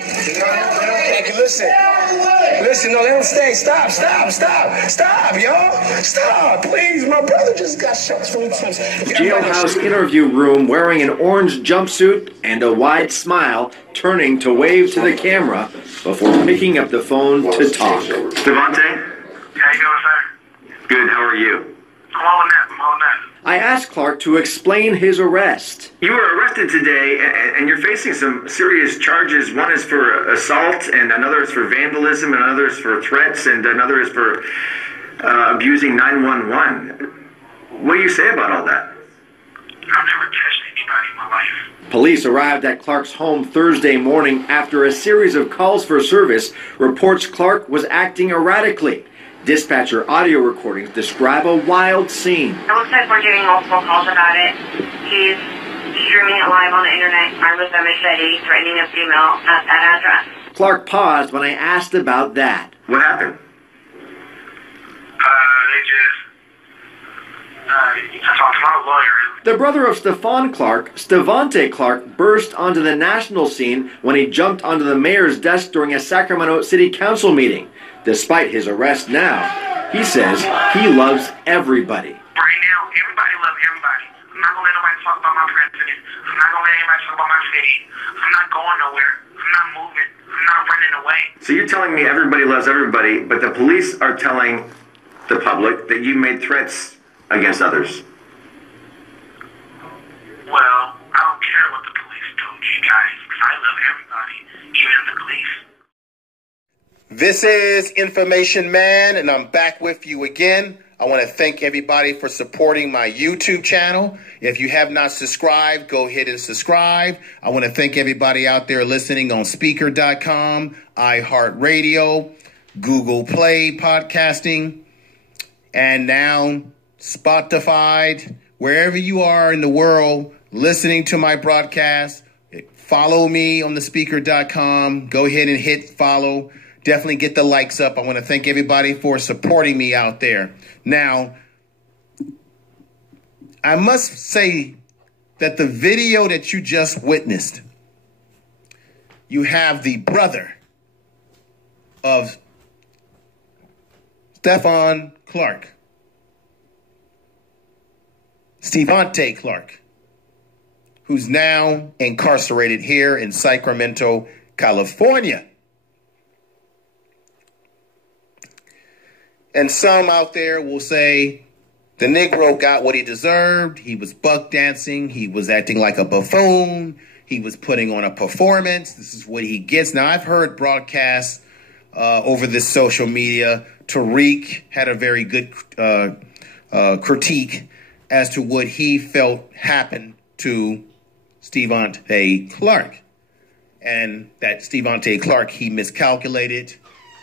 Hey, listen, no, they don't stay. Stop, y'all. Stop, please. My brother just got shot 20 times. Jailhouse interview room wearing an orange jumpsuit and a wide smile, turning to wave to the camera before picking up the phone to talk. Stevante? How you doing, sir? Good, how are you? I'm holding that. I asked Clark to explain his arrest. You were arrested today, and you're facing some serious charges. One is for assault, and another is for vandalism, and another is for threats, and another is for abusing 911. What do you say about all that? I've never touched anybody in my life. Police arrived at Clark's home Thursday morning after a series of calls for service reports Clark was acting erratically. Dispatcher audio recordings describe a wild scene. It looks like we're getting multiple calls about it. He's streaming it live on the internet, armed with a machete, threatening a female at that address. Clark paused when I asked about that. What happened? I talked to my lawyer. The brother of Stevante Clark, burst onto the national scene when he jumped onto the mayor's desk during a Sacramento City Council meeting. Despite his arrest now, he says he loves everybody. Right now, everybody loves everybody. I'm not going to let nobody talk about my president. I'm not going to let anybody talk about my city. I'm not going nowhere. I'm not moving. I'm not running away. So you're telling me everybody loves everybody, but the police are telling the public that you made threats against others. Well, I don't care what the police told you guys, because I love everybody, even the police. This is Information Man, and I'm back with you again. I want to thank everybody for supporting my YouTube channel. If you have not subscribed, go ahead and subscribe. I want to thank everybody out there listening on Speaker.com, iHeartRadio, Google Play Podcasting, and now Spotify. Wherever you are in the world listening to my broadcast, follow me on the Speaker.com. Go ahead and hit follow. Definitely get the likes up. I want to thank everybody for supporting me out there. Now, I must say that the video that you just witnessed, you have the brother of Stevante Clark, Stevante Clark, who's now incarcerated here in Sacramento, California. And some out there will say the Negro got what he deserved. He was buck dancing. He was acting like a buffoon. He was putting on a performance. This is what he gets. Now, I've heard broadcasts over this social media. Tariq had a very good critique as to what he felt happened to Stevante Clark. And that Stevante Clark, he miscalculated.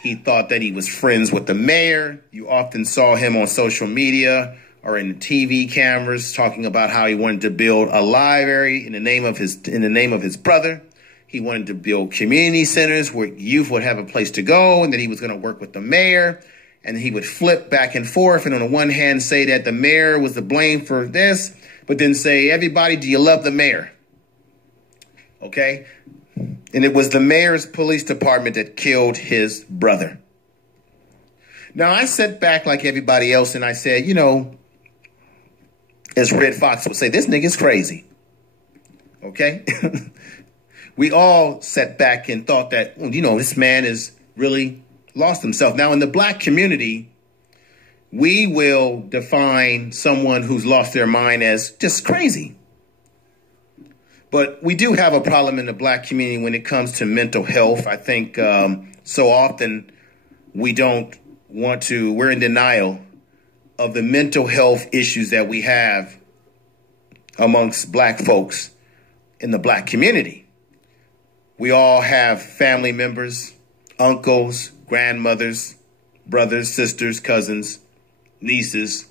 He thought that he was friends with the mayor. You often saw him on social media or in the TV cameras talking about how he wanted to build a library in the name of his brother. He wanted to build community centers where youth would have a place to go, and that he was going to work with the mayor. And he would flip back and forth, and on the one hand say that the mayor was to blame for this, but then say, everybody, do you love the mayor? Okay? And it was the mayor's police department that killed his brother. Now, I sat back like everybody else and I said, you know, as Red Fox would say, this nigga's crazy. Okay? We all sat back and thought that, you know, this man is really lost himself. Now, in the black community, we will define someone who's lost their mind as just crazy. But we do have a problem in the black community when it comes to mental health. I think so often we don't want to, we're in denial of the mental health issues that we have amongst black folks in the black community. We all have family members, uncles, grandmothers, brothers, sisters, cousins, nieces,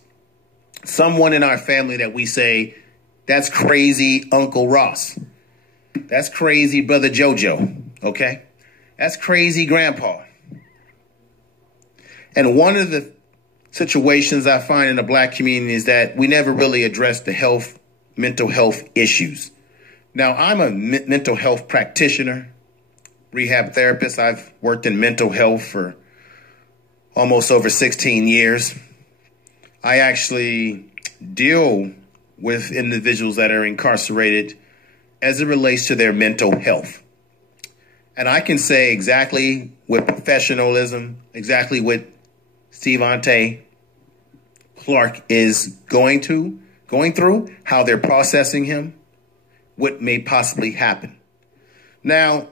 someone in our family that we say, that's crazy Uncle Ross. That's crazy Brother Jojo, okay? That's crazy Grandpa. And one of the situations I find in the black community is that we never really address the mental health issues. Now, I'm a mental health practitioner, rehab therapist. I've worked in mental health for almost over 16 years. I actually deal with individuals that are incarcerated as it relates to their mental health. And I can say exactly with professionalism, exactly what Stevante Clark is going through, how they're processing him, what may possibly happen. Now,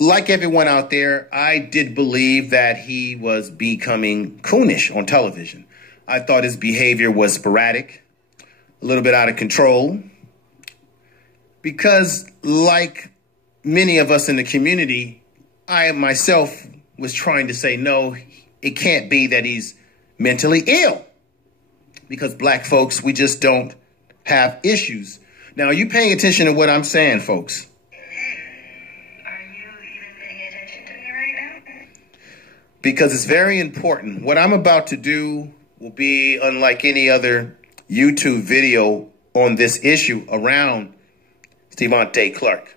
like everyone out there, I did believe that he was becoming coonish on television. I thought his behavior was sporadic, a little bit out of control, because like many of us in the community, I myself was trying to say, no, it can't be that he's mentally ill, because black folks, we just don't have issues. Now, are you paying attention to what I'm saying, folks? Are you even paying attention to me right now? Because it's very important. What I'm about to do will be unlike any other YouTube video on this issue around Stevante Clark.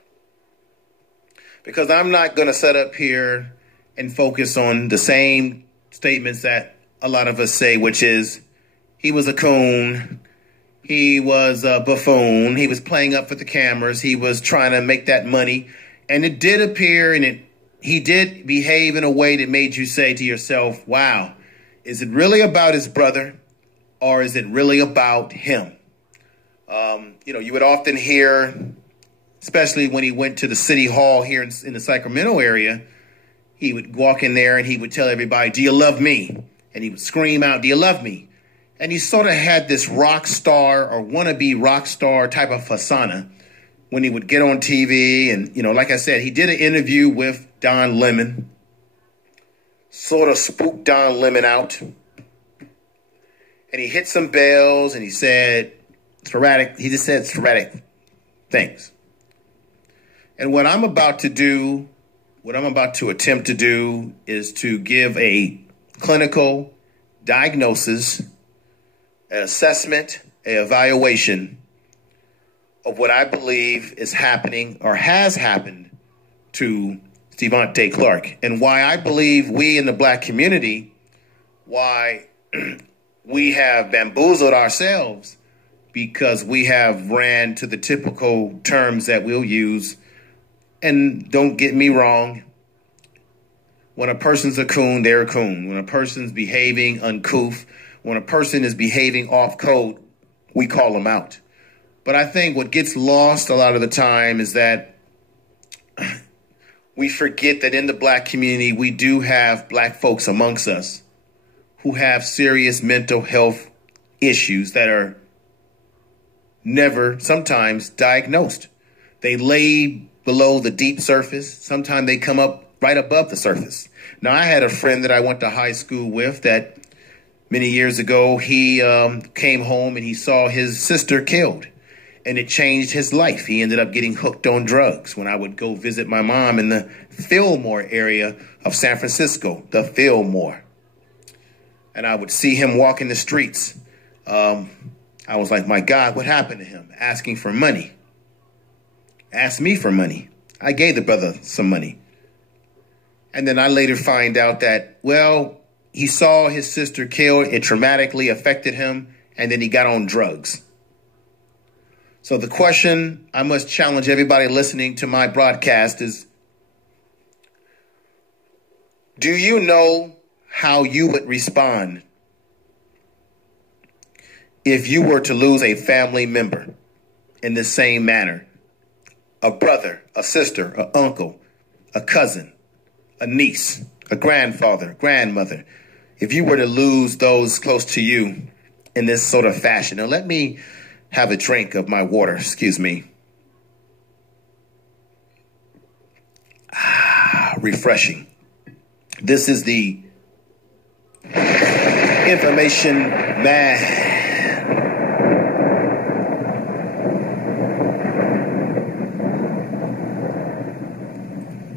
Because I'm not going to sit up here and focus on the same statements that a lot of us say, which is he was a coon, he was a buffoon, he was playing up for the cameras, he was trying to make that money. And it did appear, and he did behave in a way that made you say to yourself, wow, is it really about his brother, or is it really about him? You would often hear, especially when he went to the city hall here in the Sacramento area, he would walk in there and he would tell everybody, do you love me? And he would scream out, do you love me? And he sort of had this rock star or wannabe rock star type of persona when he would get on TV. And, like I said, he did an interview with Don Lemon, sort of spooked Don Lemon out. And he hit some bells and he said sporadic. He just said sporadic things. And what I'm about to do, what I'm about to attempt to do is to give a clinical diagnosis, an assessment, an evaluation of what I believe is happening or has happened to Stevante Clark, and why I believe we in the black community, why we have bamboozled ourselves, because we have ran to the typical terms that we'll use. And don't get me wrong, when a person's a coon, they're a coon. When a person's behaving uncouth, when a person is behaving off code, we call them out. But I think what gets lost a lot of the time is that we forget that in the black community, we do have black folks amongst us who have serious mental health issues that are never, sometimes, diagnosed. They lay below the deep surface. Sometimes they come up right above the surface. Now, I had a friend that I went to high school with that many years ago, he came home and he saw his sister killed, and it changed his life. He ended up getting hooked on drugs. When I would go visit my mom in the Fillmore area of San Francisco, the Fillmore, and I would see him walking the streets, I was like, my God, what happened to him? Asking for money. Asked me for money. I gave the brother some money. And then I later find out that, well, he saw his sister killed. It traumatically affected him. And then he got on drugs. So the question I must challenge everybody listening to my broadcast is, do you know how you would respond if you were to lose a family member in the same manner? A brother, a sister, an uncle, a cousin, a niece, a grandfather, grandmother. If you were to lose those close to you in this sort of fashion. Now, let me have a drink of my water. Excuse me. Refreshing. This is the information man.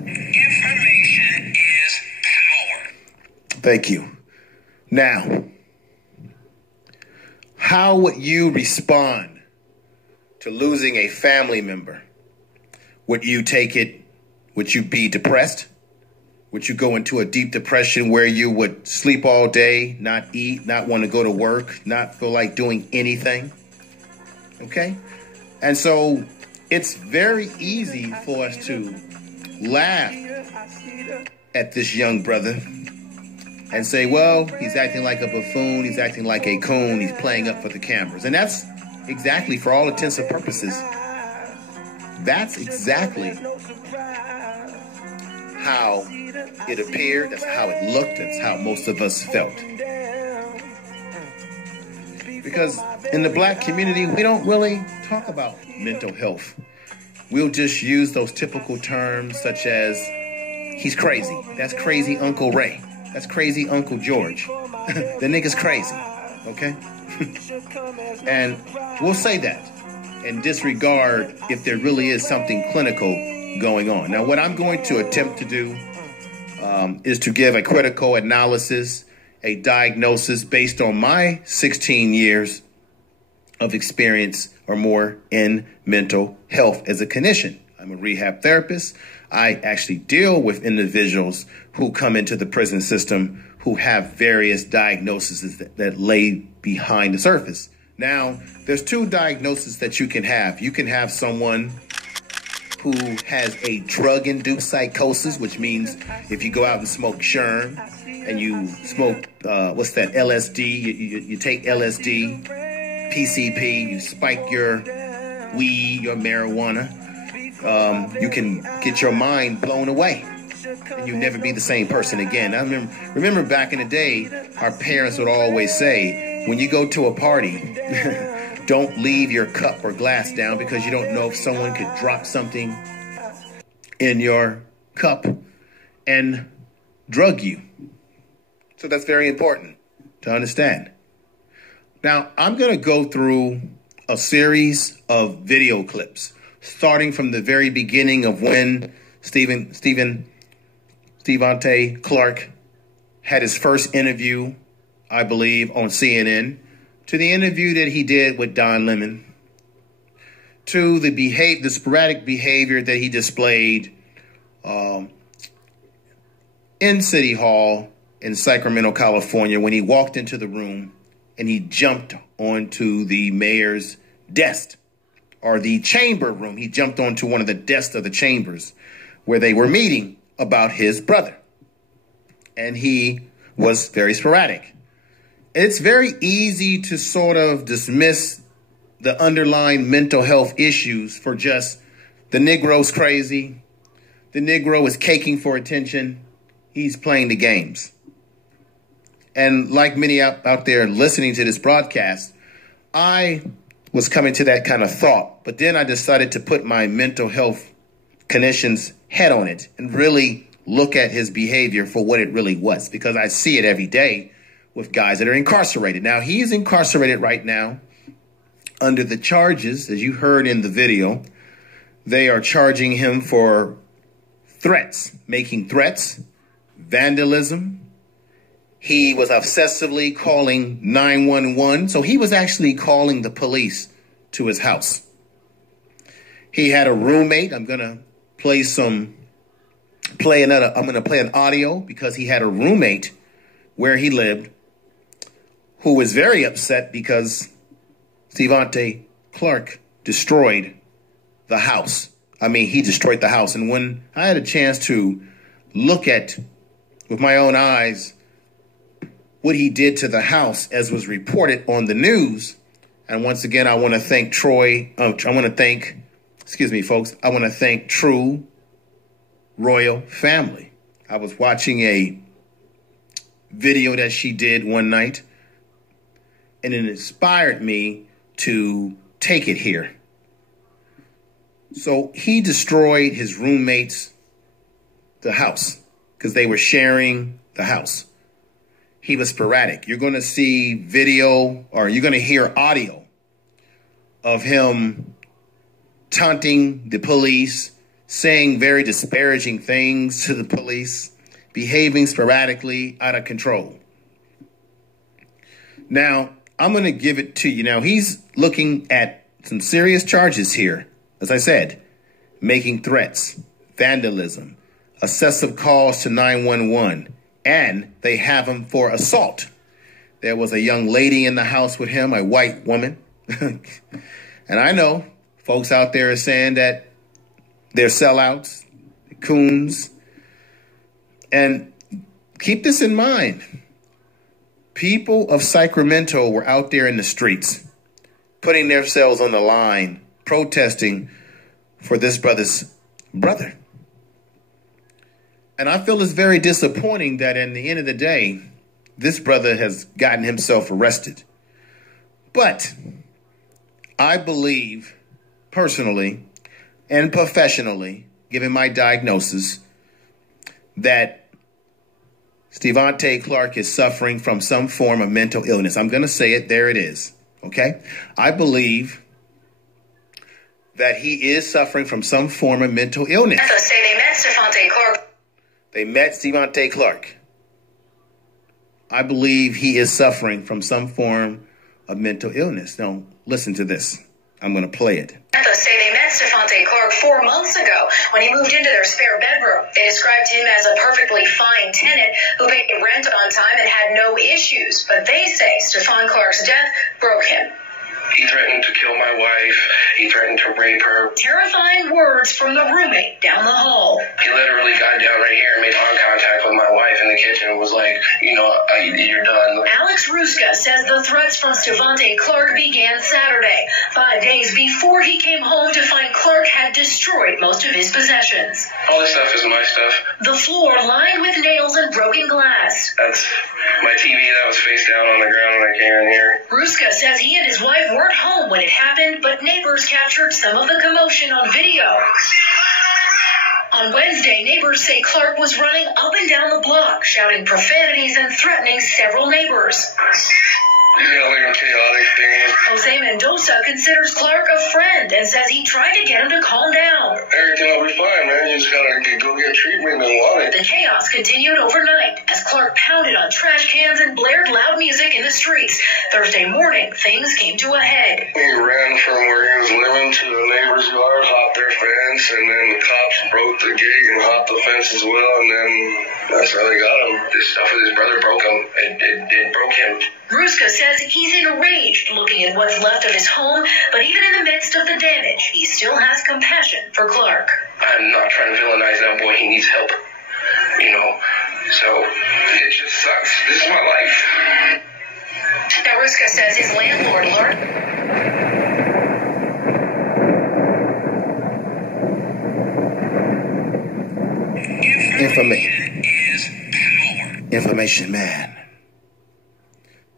Information is power. Thank you. Now, how would you respond to losing a family member? Would you take it Would you be depressed? Would you go into a deep depression where you would sleep all day, not eat, not want to go to work, not feel like doing anything? Okay? And so it's very easy for us to laugh at this young brother and say, well, he's acting like a buffoon, he's acting like a coon, he's playing up for the cameras. And that's exactly, for all intents and purposes, that's exactly how it appeared, that's how it looked, that's how most of us felt. Because in the black community, we don't really talk about mental health. We'll just use those typical terms such as, he's crazy. That's crazy Uncle Ray. That's crazy Uncle George. The nigga's crazy, okay? And we'll say that and disregard if there really is something clinical going on. Now, what I'm going to attempt to do is to give a critical analysis, a diagnosis based on my 16 years of experience or more in mental health as a clinician. I'm a rehab therapist. I actually deal with individuals who come into the prison system who have various diagnoses that lay behind the surface. Now, there's two diagnoses that you can have. You can have someone who has a drug-induced psychosis, which means if you go out and smoke SHARE and you smoke, what's that, LSD, you take LSD, PCP, you spike your weed, your marijuana, you can get your mind blown away and you'll never be the same person again. I remember back in the day, our parents would always say, when you go to a party, don't leave your cup or glass down because you don't know if someone could drop something in your cup and drug you. So that's very important to understand. Now, I'm going to go through a series of video clips, starting from the very beginning of when Stevante Clark had his first interview, I believe, on CNN, to the interview that he did with Don Lemon, to the sporadic behavior that he displayed in City Hall in Sacramento, California, when he walked into the room and he jumped onto the mayor's desk, or the chamber room. He jumped onto one of the desks of the chambers where they were meeting about his brother. And he was very sporadic. It's very easy to sort of dismiss the underlying mental health issues for just the Negro's crazy, the Negro is caking for attention, he's playing the games. And like many out there listening to this broadcast, I was coming to that kind of thought, but then I decided to put my mental health clinician's head on it and really look at his behavior for what it really was, because I see it every day with guys that are incarcerated. Now, he's incarcerated right now under the charges, as you heard in the video. They are charging him for threats, making threats, vandalism. He was obsessively calling 911. So he was actually calling the police to his house. He had a roommate. I'm going to play an audio because he had a roommate where he lived who was very upset because Stevante Clark destroyed the house. I mean, he destroyed the house. And when I had a chance to look at, with my own eyes, what he did to the house as was reported on the news, and once again, I want to thank I want to thank True Royal Family. I was watching a video that she did one night, and it inspired me to take it here. So he destroyed his roommates' the house because they were sharing the house. He was sporadic. You're going to see video, or you're going to hear audio of him taunting the police, saying very disparaging things to the police, behaving sporadically, out of control. Now, I'm going to give it to you. Now, he's looking at some serious charges here. As I said, making threats, vandalism, excessive calls to 911, and they have him for assault. There was a young lady in the house with him, a white woman. And I know folks out there are saying that they're sellouts, coons. And keep this in mind. People of Sacramento were out there in the streets, putting themselves on the line, protesting for this brother's brother. And I feel it's very disappointing that at the end of the day, this brother has gotten himself arrested. But I believe personally and professionally, given my diagnosis, that Stevante Clark is suffering from some form of mental illness. I'm going to say it. There it is. Okay? I believe that he is suffering from some form of mental illness. Say they met Stevante Clark. They met Stevante Clark. I believe he is suffering from some form of mental illness. Now, listen to this. I'm going to play it. Say they met Stevante Clark 4 months ago when he moved into their spare bedroom. They described him as a perfectly fine tenant who paid rent on time and had no issues. But they say Stevante Clark's death broke him. He threatened to kill my wife. He threatened to rape her. Terrifying words from the roommate down the hall. He literally got down right here and made eye contact with my wife in the kitchen and was like, you know, you're done. Alex Ruska says the threats from Stevante Clark began Saturday, 5 days before he came home to find Clark had destroyed most of his possessions. All this stuff is my stuff. The floor lined with nails and broken glass. That's my TV that was face down on the ground when I came in here. Ruska says he and his wife weren't home when it happened, but neighbors captured some of the commotion on video. On Wednesday, neighbors say Clark was running up and down the block, shouting profanities and threatening several neighbors. Yelling chaotic things. Jose Mendoza considers Clark a friend and says he tried to get him to calm down. Everything will be fine, man. You just gotta go get treatment and want it. The chaos continued overnight as Clark pounded on trash cans and blared loud music in the streets. Thursday morning, things came to a head. He ran from where he was living to the neighbor's yard, hopped their fence, and then the cops broke the gate and hopped the fence as well, and then that's how they got him. This stuff with his brother broke him. It broke him. Ruska says he's enraged looking at what's left of his home, but even in the midst of the damage, he still has compassion for Clark. I'm not trying to villainize that boy. He needs help. You know? So, it just sucks. This is my life. Now, Ruska says his landlord learned... Information man.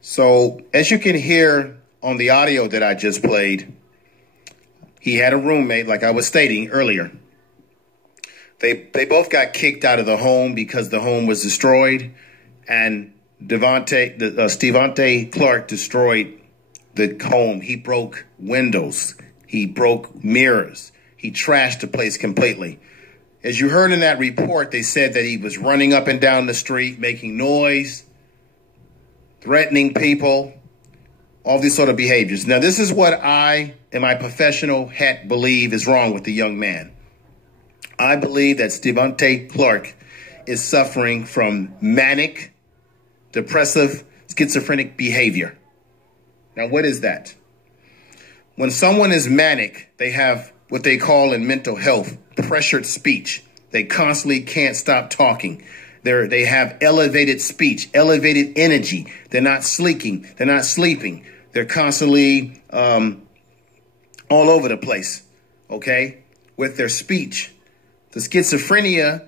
So, as you can hear on the audio that I just played, he had a roommate, like I was stating earlier. They both got kicked out of the home because the home was destroyed, and Stevante Clark destroyed the home. He broke windows. He broke mirrors. He trashed the place completely. As you heard in that report, they said that he was running up and down the street, making noise, threatening people, all these sort of behaviors. Now, this is what I, in my professional hat, believe is wrong with the young man. I believe that Stevante Clark is suffering from manic, depressive, schizophrenic behavior. Now, what is that? When someone is manic, they have what they call in mental health pressured speech. They constantly can't stop talking. They have elevated speech, elevated energy. They're not sleeping. They're not sleeping. They're constantly all over the place, okay, with their speech. The schizophrenia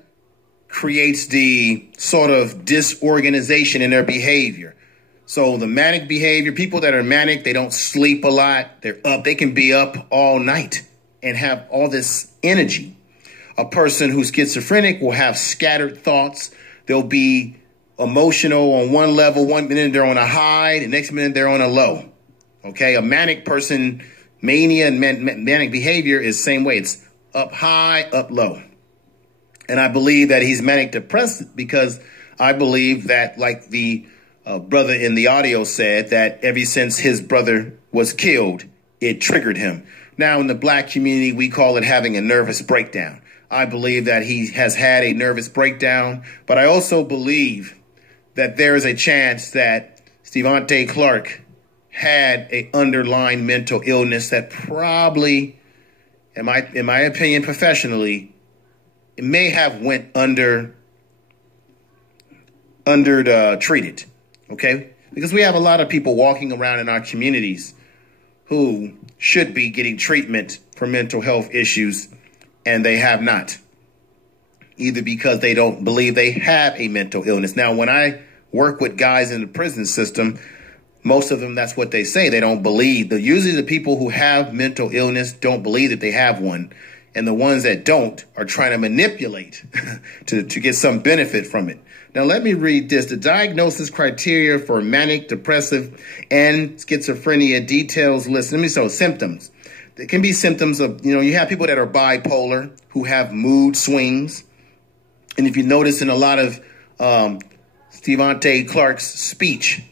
creates the sort of disorganization in their behavior. So the manic behavior, people that are manic, they don't sleep a lot. They're up. They can be up all night and have all this energy. A person who's schizophrenic will have scattered thoughts. They'll be emotional on one level. 1 minute they're on a high. The next minute they're on a low. Okay, a manic person, mania and manic behavior is the same way. It's up high, up low. And I believe that he's manic depressed because I believe that, like the brother in the audio said, that ever since his brother was killed, it triggered him. Now, in the black community, we call it having a nervous breakdown. I believe that he has had a nervous breakdown, but I also believe that there is a chance that Stevante Clark had an underlying mental illness that probably, in my opinion, professionally, it may have went treated, okay? Because we have a lot of people walking around in our communities who should be getting treatment for mental health issues, and they have not, either because they don't believe they have a mental illness. Now, when I work with guys in the prison system, most of them, that's what they say. They don't believe. Usually the people who have mental illness don't believe that they have one. And the ones that don't are trying to manipulate to get some benefit from it. Now, let me read this. The diagnosis criteria for manic, depressive, and schizophrenia details list. Symptoms. There can be symptoms of, you have people that are bipolar who have mood swings. And if you notice in a lot of Stevante Clark's speech,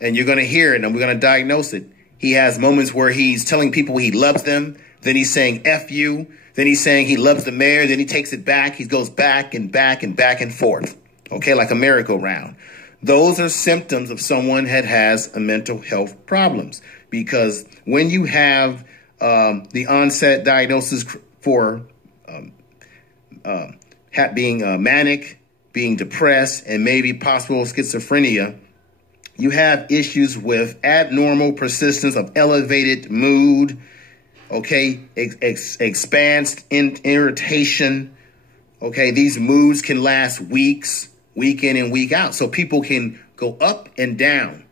and you're going to hear it, and we're going to diagnose it, he has moments where he's telling people he loves them. Then he's saying F you. Then he's saying he loves the mayor. Then he takes it back. He goes back and back and back and forth. Okay, like a merry-go-round. Those are symptoms of someone that has a mental health problems. Because when you have the onset diagnosis for being manic, being depressed, and maybe possible schizophrenia, you have issues with abnormal persistence of elevated mood, okay, expansive irritation. Okay, these moods can last weeks, week in and week out. So people can go up and down.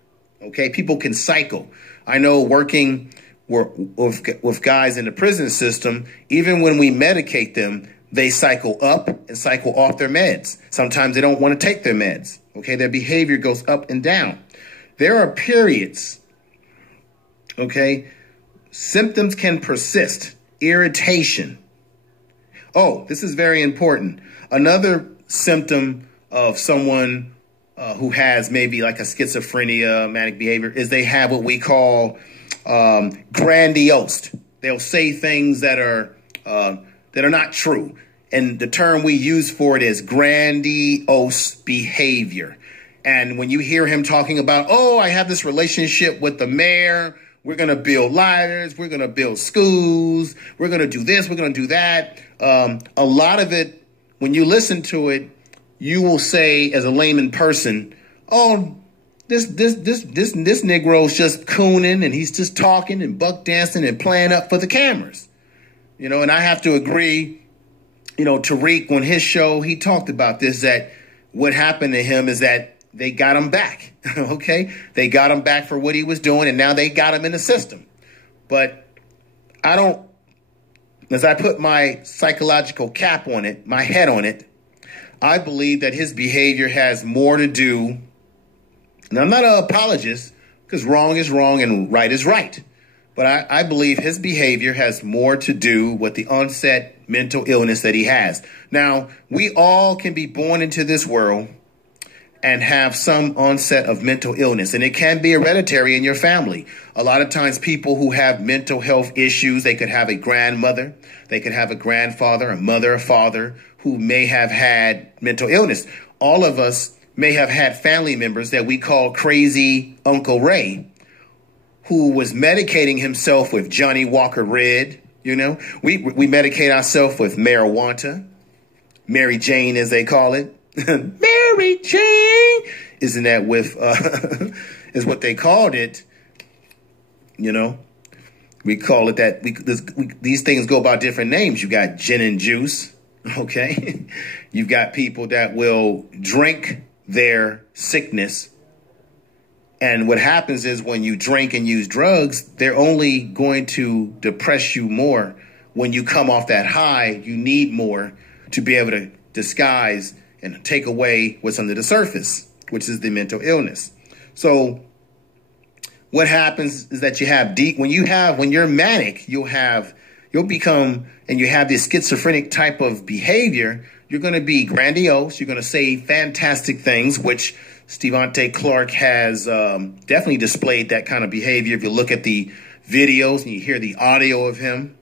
Okay, people can cycle. I know working with guys in the prison system, even when we medicate them, they cycle up and cycle off their meds. Sometimes they don't want to take their meds. Okay, their behavior goes up and down. There are periods, okay, symptoms can persist, irritation. Oh, this is very important. Another symptom of someone who has maybe like a schizophrenia, manic behavior, is they have what we call grandiose. They'll say things that are not true. And the term we use for it is grandiose behavior. And when you hear him talking about, oh, I have this relationship with the mayor, we're going to build libraries, we're going to build schools, we're going to do this, we're going to do that. A lot of it, when you listen to it, you will say as a layman person, oh, this Negro's just cooning and he's just talking and buck dancing and playing up for the cameras. And I have to agree, Tariq, on his show, he talked about this, that what happened to him is that they got him back, okay? They got him back for what he was doing, and now they got him in the system. But as I put my psychological cap on it, my head on it, I believe that his behavior has more to do, and I'm not an apologist, because wrong is wrong and right is right. But I believe his behavior has more to do with the onset mental illness that he has. Now, we all can be born into this world and have some onset of mental illness. And it can be hereditary in your family. A lot of times people who have mental health issues, they could have a grandmother, they could have a grandfather, a mother, a father who may have had mental illness. All of us may have had family members that we call crazy Uncle Ray, who was medicating himself with Johnny Walker Red. We medicate ourselves with marijuana, Mary Jane as they call it. Mary Jane, isn't that with is what they called it? We call it that. These things go by different names. You got gin and juice, okay? You've got people that will drink their sickness, and what happens is when you drink and use drugs, they're only going to depress you more. When you come off that high, you need more to be able to disguise and take away what's under the surface, which is the mental illness. So what happens is that you have when you're manic, you'll become, and you have this schizophrenic type of behavior, you're going to be grandiose. You're going to say fantastic things, which Stevante Clark has definitely displayed that kind of behavior. If you look at the videos and you hear the audio of him,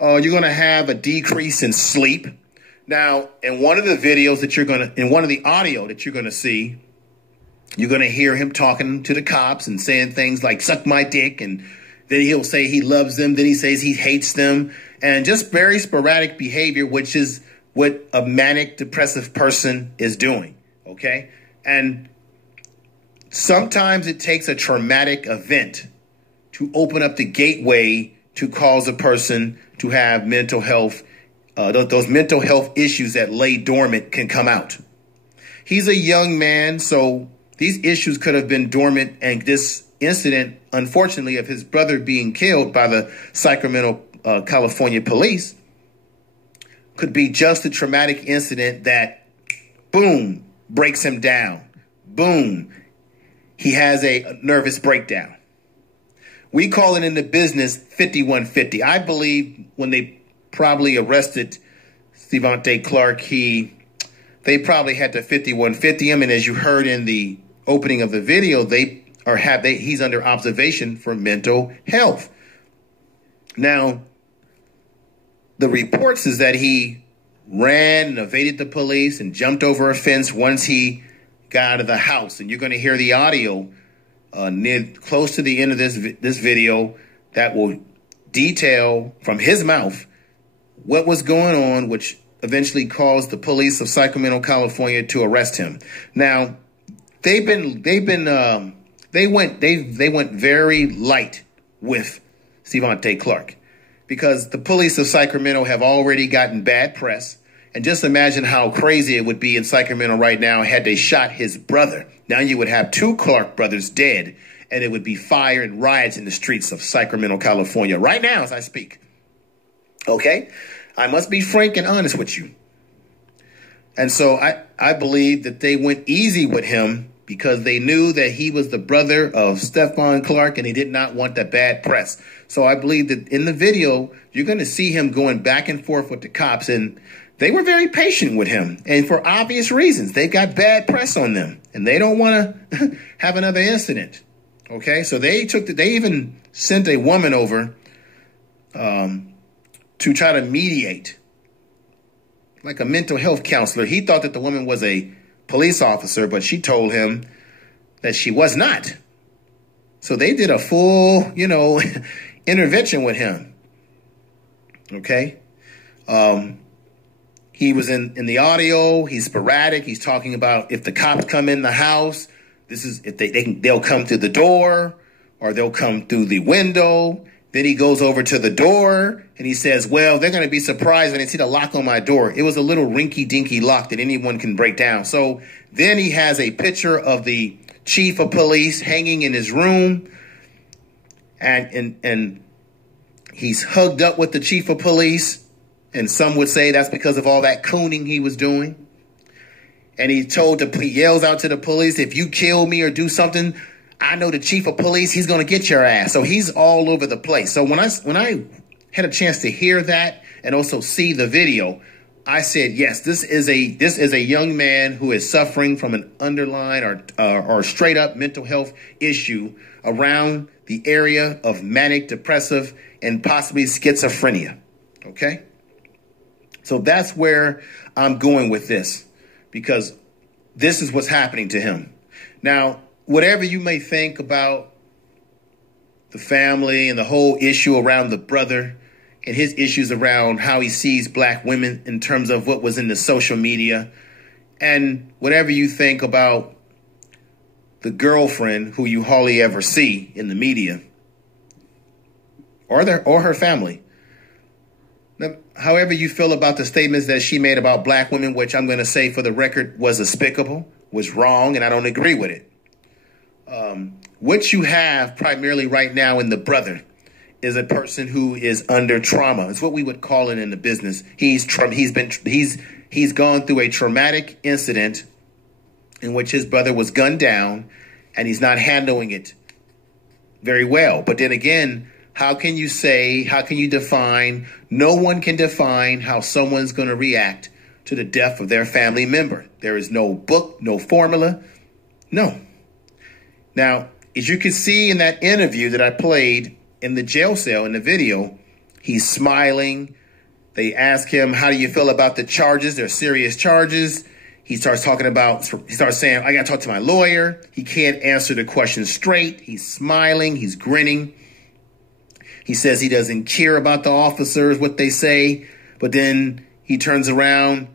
you're going to have a decrease in sleep. Now, in one of the videos that in one of the audio that you're gonna see, you're gonna hear him talking to the cops and saying things like "suck my dick," and then he'll say he loves them. Then he says he hates them, and just very sporadic behavior, which is what a manic depressive person is doing. Okay, and sometimes it takes a traumatic event to open up the gateway to cause a person to have mental health. Those mental health issues that lay dormant can come out. He's a young man, so these issues could have been dormant, and this incident, unfortunately, of his brother being killed by the Sacramento, California police could be just a traumatic incident that, boom, breaks him down. Boom, he has a nervous breakdown. We call it in the business 5150. I believe when they probably arrested Stevante Clark, they probably had to 5150 him, and as you heard in the opening of the video, he's under observation for mental health. Now, the reports is that he ran and evaded the police and jumped over a fence once he got out of the house, and you're going to hear the audio close to the end of this video that will detail from his mouth what was going on, which eventually caused the police of Sacramento, California to arrest him. Now, they went very light with Stevante Clark because the police of Sacramento have already gotten bad press. And just imagine how crazy it would be in Sacramento right now had they shot his brother. Now you would have 2 Clark brothers dead, and it would be fire and riots in the streets of Sacramento, California right now as I speak. Okay, I must be frank and honest with you. And so I believe that they went easy with him because they knew that he was the brother of Stevante Clark and he did not want the bad press. So I believe that in the video, you're going to see him going back and forth with the cops, and they were very patient with him. And for obvious reasons, they got bad press on them and they don't want to have another incident. Okay, so they even sent a woman over to try to mediate, like a mental health counselor. He thought that the woman was a police officer, but she told him that she was not. So they did a full, intervention with him. Okay. He was in the audio. He's sporadic. He's talking about if the cops come in the house, this is if they'll come through the door or they'll come through the window. Then he goes over to the door and he says, well, they're going to be surprised when they see the lock on my door. It was a little rinky-dinky lock that anyone can break down. So then he has a picture of the chief of police hanging in his room. And he's hugged up with the chief of police. And some would say that's because of all that cooning he was doing. And he yells out to the police, if you kill me or do something, I know the chief of police, he's going to get your ass. So he's all over the place. So when I had a chance to hear that and also see the video, I said, yes, this is a young man who is suffering from an underlying or straight up mental health issue around the area of manic depressive and possibly schizophrenia. Okay. So that's where I'm going with this, because this is what's happening to him. Now, whatever you may think about the family and the whole issue around the brother and his issues around how he sees black women in terms of what was in the social media, and whatever you think about the girlfriend who you hardly ever see in the media, or her family. Now, however you feel about the statements that she made about black women, which I'm going to say for the record was despicable, was wrong, and I don't agree with it. What you have primarily right now in the brother is a person who is under trauma. It's what we would call it in the business. He's gone through a traumatic incident in which his brother was gunned down, and he's not handling it very well. But then again, how can you define? No one can define how someone's going to react to the death of their family member. There is no book, no formula, no. Now, as you can see in that interview that I played in the jail cell in the video, he's smiling. They ask him, how do you feel about the charges? They're serious charges. He starts saying, I got to talk to my lawyer. He can't answer the question straight. He's smiling. He's grinning. He says he doesn't care about the officers, what they say. But then he turns around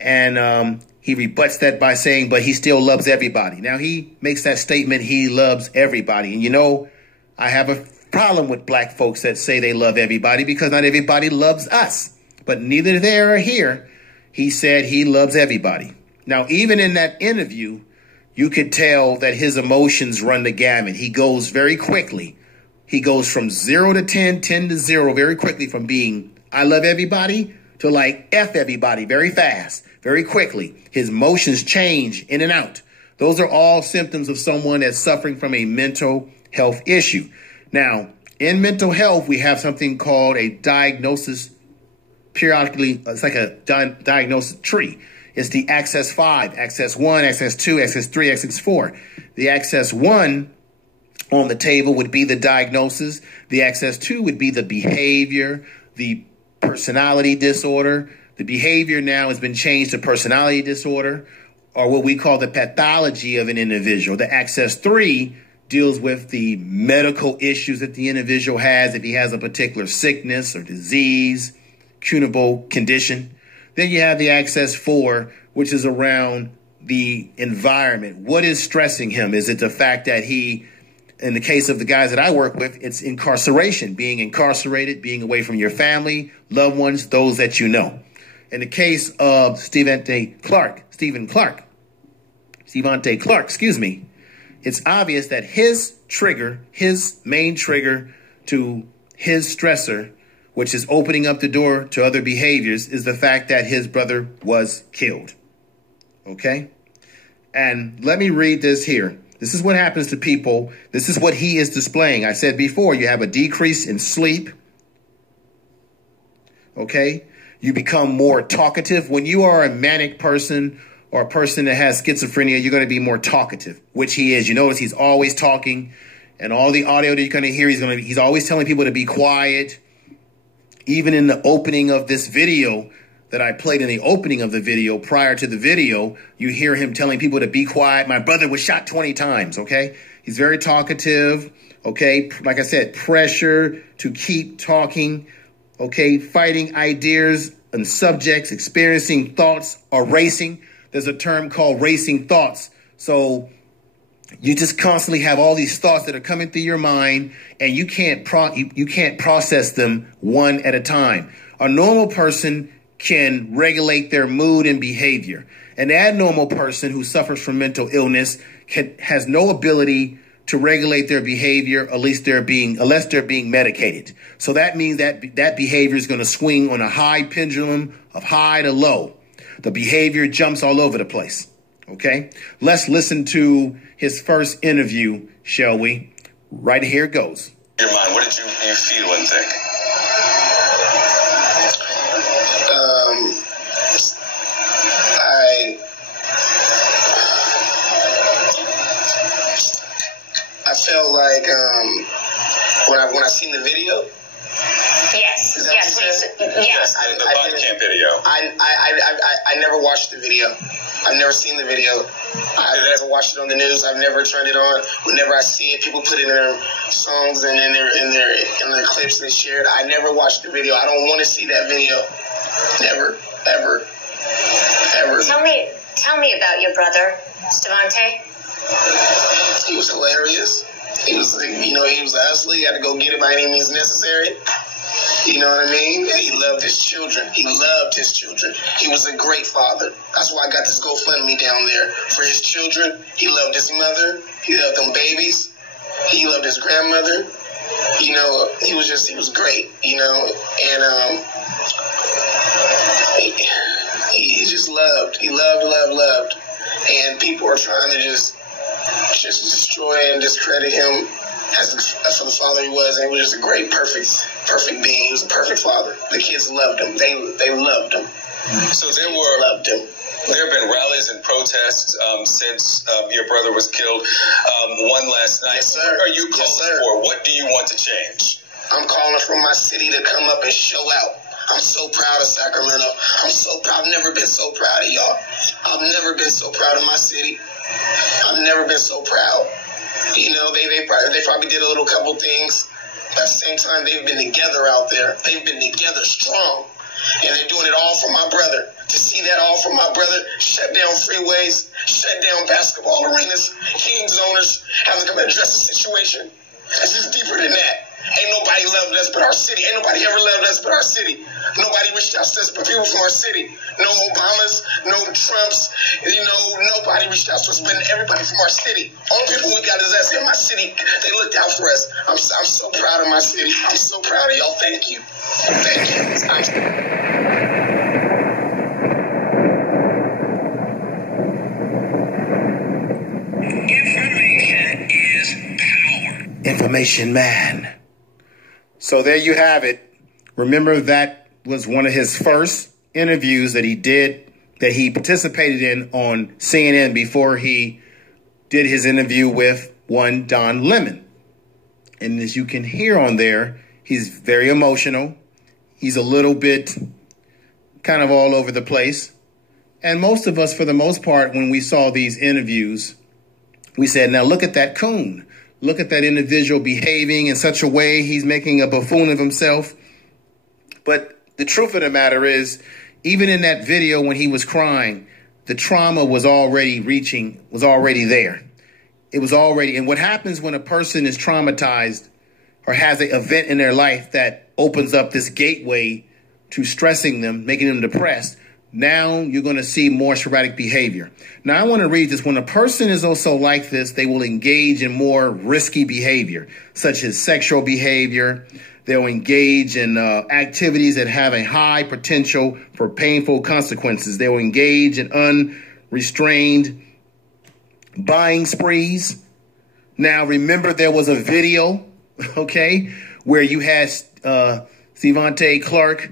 and he rebuts that by saying, but he still loves everybody. Now, he makes that statement, he loves everybody. And, you know, I have a problem with black folks that say they love everybody because not everybody loves us. But neither there or here. He said he loves everybody. Now, even in that interview, you could tell that his emotions run the gamut. He goes very quickly. He goes from 0 to 10, 10 to 0 very quickly, from being I love everybody to like F everybody very fast, very quickly. His emotions change in and out. Those are all symptoms of someone that's suffering from a mental health issue. Now, in mental health, we have something called a diagnosis periodically. It's like a diagnosis tree. It's the Access 5, Access 1, Access 2, Access 3, Access 4. The Access 1 on the table would be the diagnosis. The Access 2 would be the behavior, the personality disorder. The behavior now has been changed to personality disorder, or what we call the pathology of an individual. The Access 3 deals with the medical issues that the individual has, if he has a particular sickness or disease, curable condition. Then you have the Access 4, which is around the environment. What is stressing him? Is it the fact that he, in the case of the guys that I work with, it's incarceration, being incarcerated, being away from your family, loved ones, those that you know. In the case of Stevante Clark, it's obvious that his trigger, his main trigger to his stressor, which is opening up the door to other behaviors, is the fact that his brother was killed. Okay? And let me read this here. This is what happens to people. This is what he is displaying. I said before, you have a decrease in sleep. Okay? You become more talkative. When you are a manic person or a person that has schizophrenia, you're going to be more talkative, which he is. You notice he's always talking, and all the audio that you're going to hear, he's always telling people to be quiet. Even in the opening of this video that I played in the opening of the video, prior to the video, you hear him telling people to be quiet. My brother was shot 20 times, okay? He's very talkative, okay? Like I said, pressure to keep talking, okay? Fighting ideas and subjects, experiencing thoughts, or racing. There's a term called racing thoughts. So you just constantly have all these thoughts that are coming through your mind, and you can't process them one at a time. A normal person can regulate their mood and behavior. An abnormal person who suffers from mental illness has no ability to regulate their behavior unless they're being medicated. So that means that behavior is going to swing on a high pendulum of high to low. The behavior jumps all over the place. Okay, let's listen to his first interview, shall we? Right here it goes. Your mind, what did you feel and think? I felt like when I seen the video. Yes. Yes. The body cam video. I never watched the video. I've never seen the video. I've never watched it on the news. I've never turned it on. Whenever I see it, people put it in their songs and in their clips they shared. I never watched the video. I don't want to see that video. Never, ever. Tell me about your brother, Stevante. He was hilarious. He was a hustler. He had to go get it by any means necessary. You know what I mean? And he loved his children. He was a great father. That's why I got this GoFundMe down there for his children. He loved his mother. He loved them babies. He loved his grandmother. You know, he was great, you know, and he just loved. He loved. And people are trying to just destroy and discredit him as the father he was, and he was just a great, perfect being. He was a perfect father. The kids loved him. They loved him. So loved him. There have been rallies and protests since your brother was killed. One last night. Yes, sir. What are you calling for? What do you want to change? I'm calling for my city to come up and show out. I'm so proud of Sacramento. I'm so proud. I've never been so proud of y'all. I've never been so proud of my city. I've never been so proud. You know, they probably did a little couple things. But at the same time, they've been together out there. They've been together strong. And they're doing it all for my brother. To see that all for my brother, shut down freeways, shut down basketball arenas, Kings owners have to come and address the situation. This is deeper than that. Ain't nobody loved us but our city. Ain't nobody ever loved us but our city. Nobody reached out to us but people from our city. No Obamas, no Trumps, you know, nobody reached out to us but everybody from our city. Only people we got is us in my city. They looked out for us. I'm so proud of my city. I'm so proud of y'all. Thank you. Thank you. Information man. So there you have it. Remember, that was one of his first interviews that he did, that he participated in on CNN before he did his interview with one Don Lemon. And as you can hear on there, he's very emotional. He's a little bit kind of all over the place. And most of us, for the most part, when we saw these interviews, we said, now look at that coon. Look at that individual behaving in such a way, he's making a buffoon of himself. But the truth of the matter is, even in that video when he was crying, the trauma was already there. It was already, and what happens when a person is traumatized or has an event in their life that opens up this gateway to stressing them, making them depressed, now you're going to see more sporadic behavior. Now, I want to read this. When a person is also like this, they will engage in more risky behavior, such as sexual behavior. They'll engage in activities that have a high potential for painful consequences. They'll engage in unrestrained buying sprees. Now, remember, there was a video, okay, where you had Stevante Clark.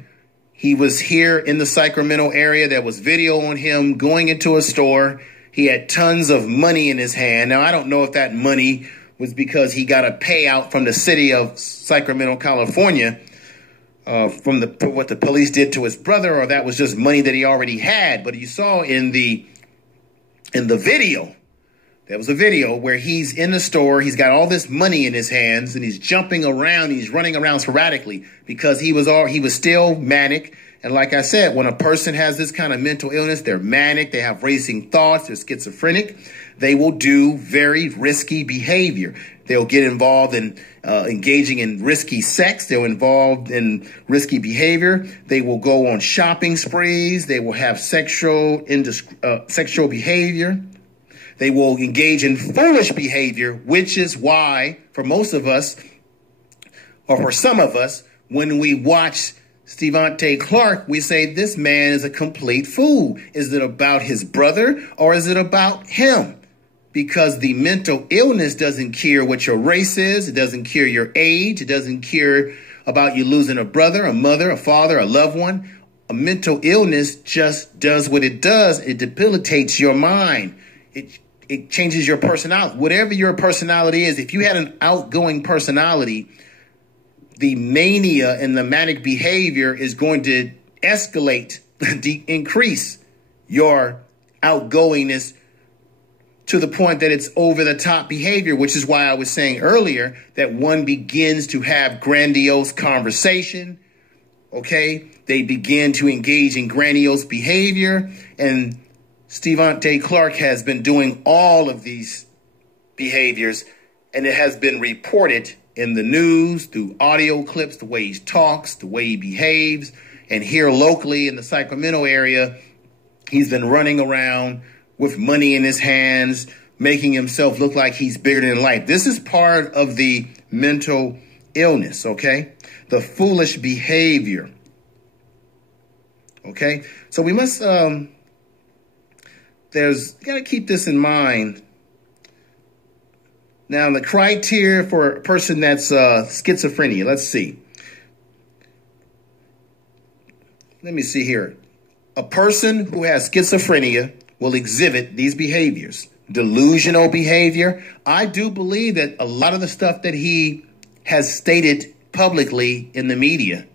He was here in the Sacramento area. There was video on him going into a store. He had tons of money in his hand. Now, I don't know if that money was because he got a payout from the city of Sacramento, California, from what the police did to his brother, or that was just money that he already had. But you saw in the video, there was a video where he's in the store. He's got all this money in his hands and he's jumping around. He's running around sporadically because he was still manic. And like I said, when a person has this kind of mental illness, they're manic, they have racing thoughts, they're schizophrenic, they will do very risky behavior. They'll get involved in engaging in risky sex. They're involved in risky behavior. They will go on shopping sprees. They will have sexual behavior. They will engage in foolish behavior, which is why, for most of us, or for some of us, when we watch Stevante Clark, we say this man is a complete fool. Is it about his brother or is it about him? Because the mental illness doesn't care what your race is. It doesn't care your age. It doesn't care about you losing a brother, a mother, a father, a loved one. A mental illness just does what it does. It debilitates your mind. It changes your personality. Whatever your personality is, if you had an outgoing personality, the mania and the manic behavior is going to escalate, increase your outgoingness to the point that it's over-the-top behavior, which is why I was saying earlier that one begins to have grandiose conversation, okay? They begin to engage in grandiose behavior, and Stevante Clark has been doing all of these behaviors, and it has been reported in the news through audio clips, the way he talks, the way he behaves. And here locally in the Sacramento area, he's been running around with money in his hands, making himself look like he's bigger than life. This is part of the mental illness, okay? The foolish behavior, okay? So we must... you got to keep this in mind. Now, the criteria for a person that's schizophrenia, let's see. Let me see here. A person who has schizophrenia will exhibit these behaviors. Delusional behavior. I do believe that a lot of the stuff that he has stated publicly in the media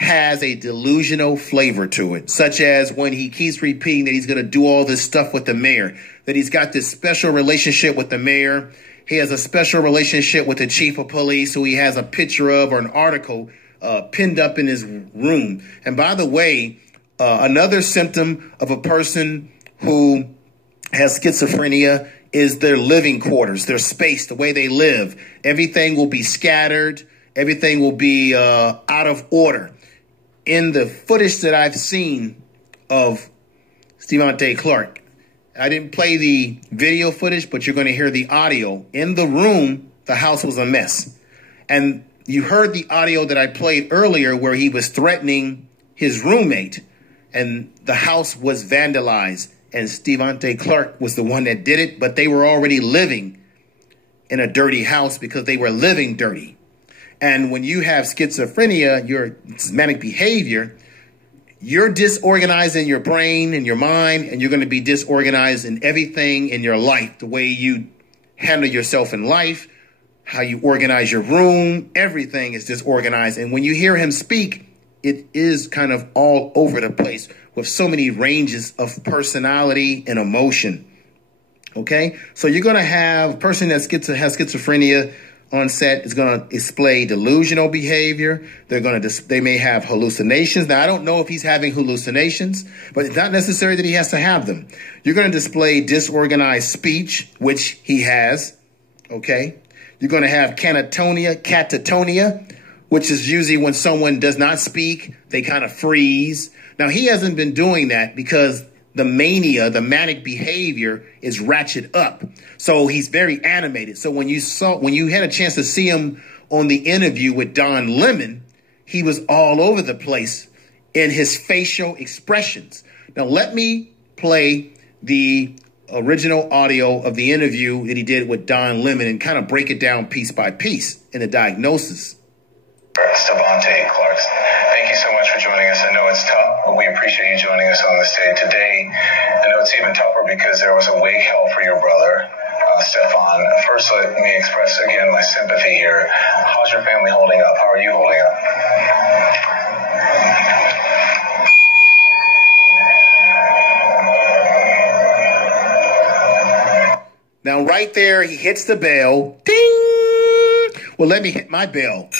has a delusional flavor to it, such as when he keeps repeating that he's going to do all this stuff with the mayor, that he's got this special relationship with the mayor. He has a special relationship with the chief of police, who he has a picture of or an article pinned up in his room. And by the way, another symptom of a person who has schizophrenia is their living quarters, their space, the way they live. Everything will be scattered. Everything will be out of order. In the footage that I've seen of Stevante Clark, I didn't play the video footage, but you're going to hear the audio. In the room, the house was a mess. And you heard the audio that I played earlier where he was threatening his roommate, and the house was vandalized. And Stevante Clark was the one that did it, but they were already living in a dirty house because they were living dirty. And when you have schizophrenia, your manic behavior, you're disorganized in your brain and your mind, and you're going to be disorganized in everything in your life, the way you handle yourself in life, how you organize your room, everything is disorganized. And when you hear him speak, it is kind of all over the place with so many ranges of personality and emotion. Okay, so you're going to have a person that has schizophrenia on set is going to display delusional behavior. They may have hallucinations. Now, I don't know if he's having hallucinations, but it's not necessary that he has to have them. You're going to display disorganized speech, which he has. Okay, you're going to have catatonia, which is usually when someone does not speak, they kind of freeze. Now, he hasn't been doing that because the mania, the manic behavior is ratchet up. So he's very animated. So when you had a chance to see him on the interview with Don Lemon, he was all over the place in his facial expressions. Now, let me play the original audio of the interview that he did with Don Lemon and kind of break it down piece by piece in the diagnosis. Stevante Clark, thank you so much for joining us. I know it's tough, but we appreciate you joining us on the stage today. I know it's even tougher because there was a wake held for your brother, Stefan. First, let me express again my sympathy here. How's your family holding up? How are you holding up? Now, right there, he hits the bell. Ding! Well, let me hit my bell.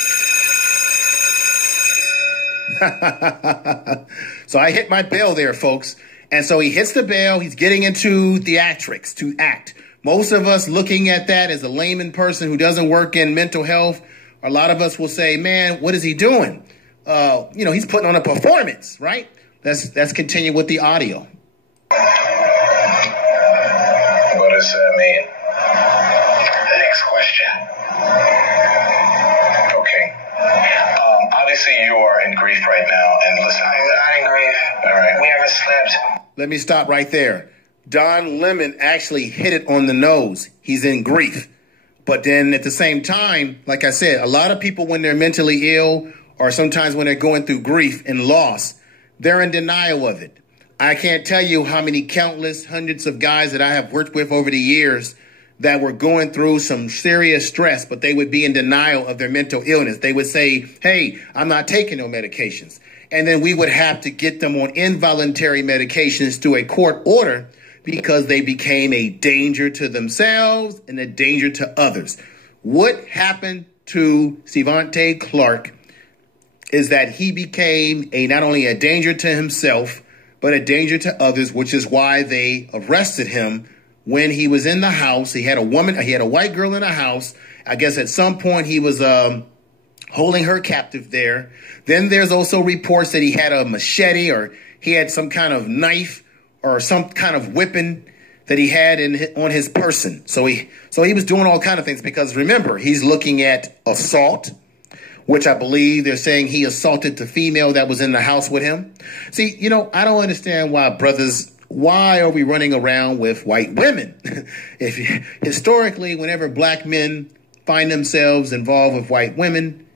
So I hit my bell there, folks. And so he hits the bell. He's getting into theatrics to act. Most of us looking at that as a layman person who doesn't work in mental health, a lot of us will say, man, what is he doing? He's putting on a performance, right? Let's continue with the audio. What does that mean? The next question. Okay. Obviously, you are in grief right now. And listen, I'm not in grief. All right. We haven't slept. Let me stop right there. Don Lemon actually hit it on the nose. He's in grief. But then at the same time, like I said, a lot of people when they're mentally ill or sometimes when they're going through grief and loss, they're in denial of it. I can't tell you how many countless hundreds of guys that I have worked with over the years that were going through some serious stress, but they would be in denial of their mental illness. They would say, hey, I'm not taking no medications. And then we would have to get them on involuntary medications through a court order because they became a danger to themselves and a danger to others. What happened to Stevante Clark is that he became not only a danger to himself, but a danger to others, which is why they arrested him when he was in the house. He had a white girl in the house. I guess at some point he was holding her captive there. Then there's also reports that he had a machete or he had some kind of knife or some kind of weapon that he had on his person. So he was doing all kinds of things because remember, he's looking at assault, which I believe they're saying he assaulted the female that was in the house with him. See, I don't understand why are we running around with white women? Historically, whenever black men find themselves involved with white women,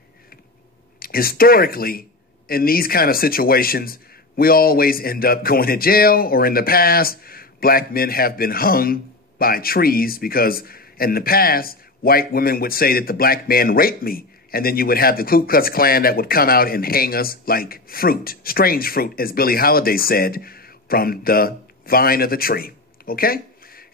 historically, in these kind of situations, we always end up going to jail, or in the past, black men have been hung by trees because in the past, white women would say that the black man raped me. And then you would have the Ku Klux Klan that would come out and hang us like fruit, strange fruit, as Billie Holiday said, from the vine of the tree. Okay?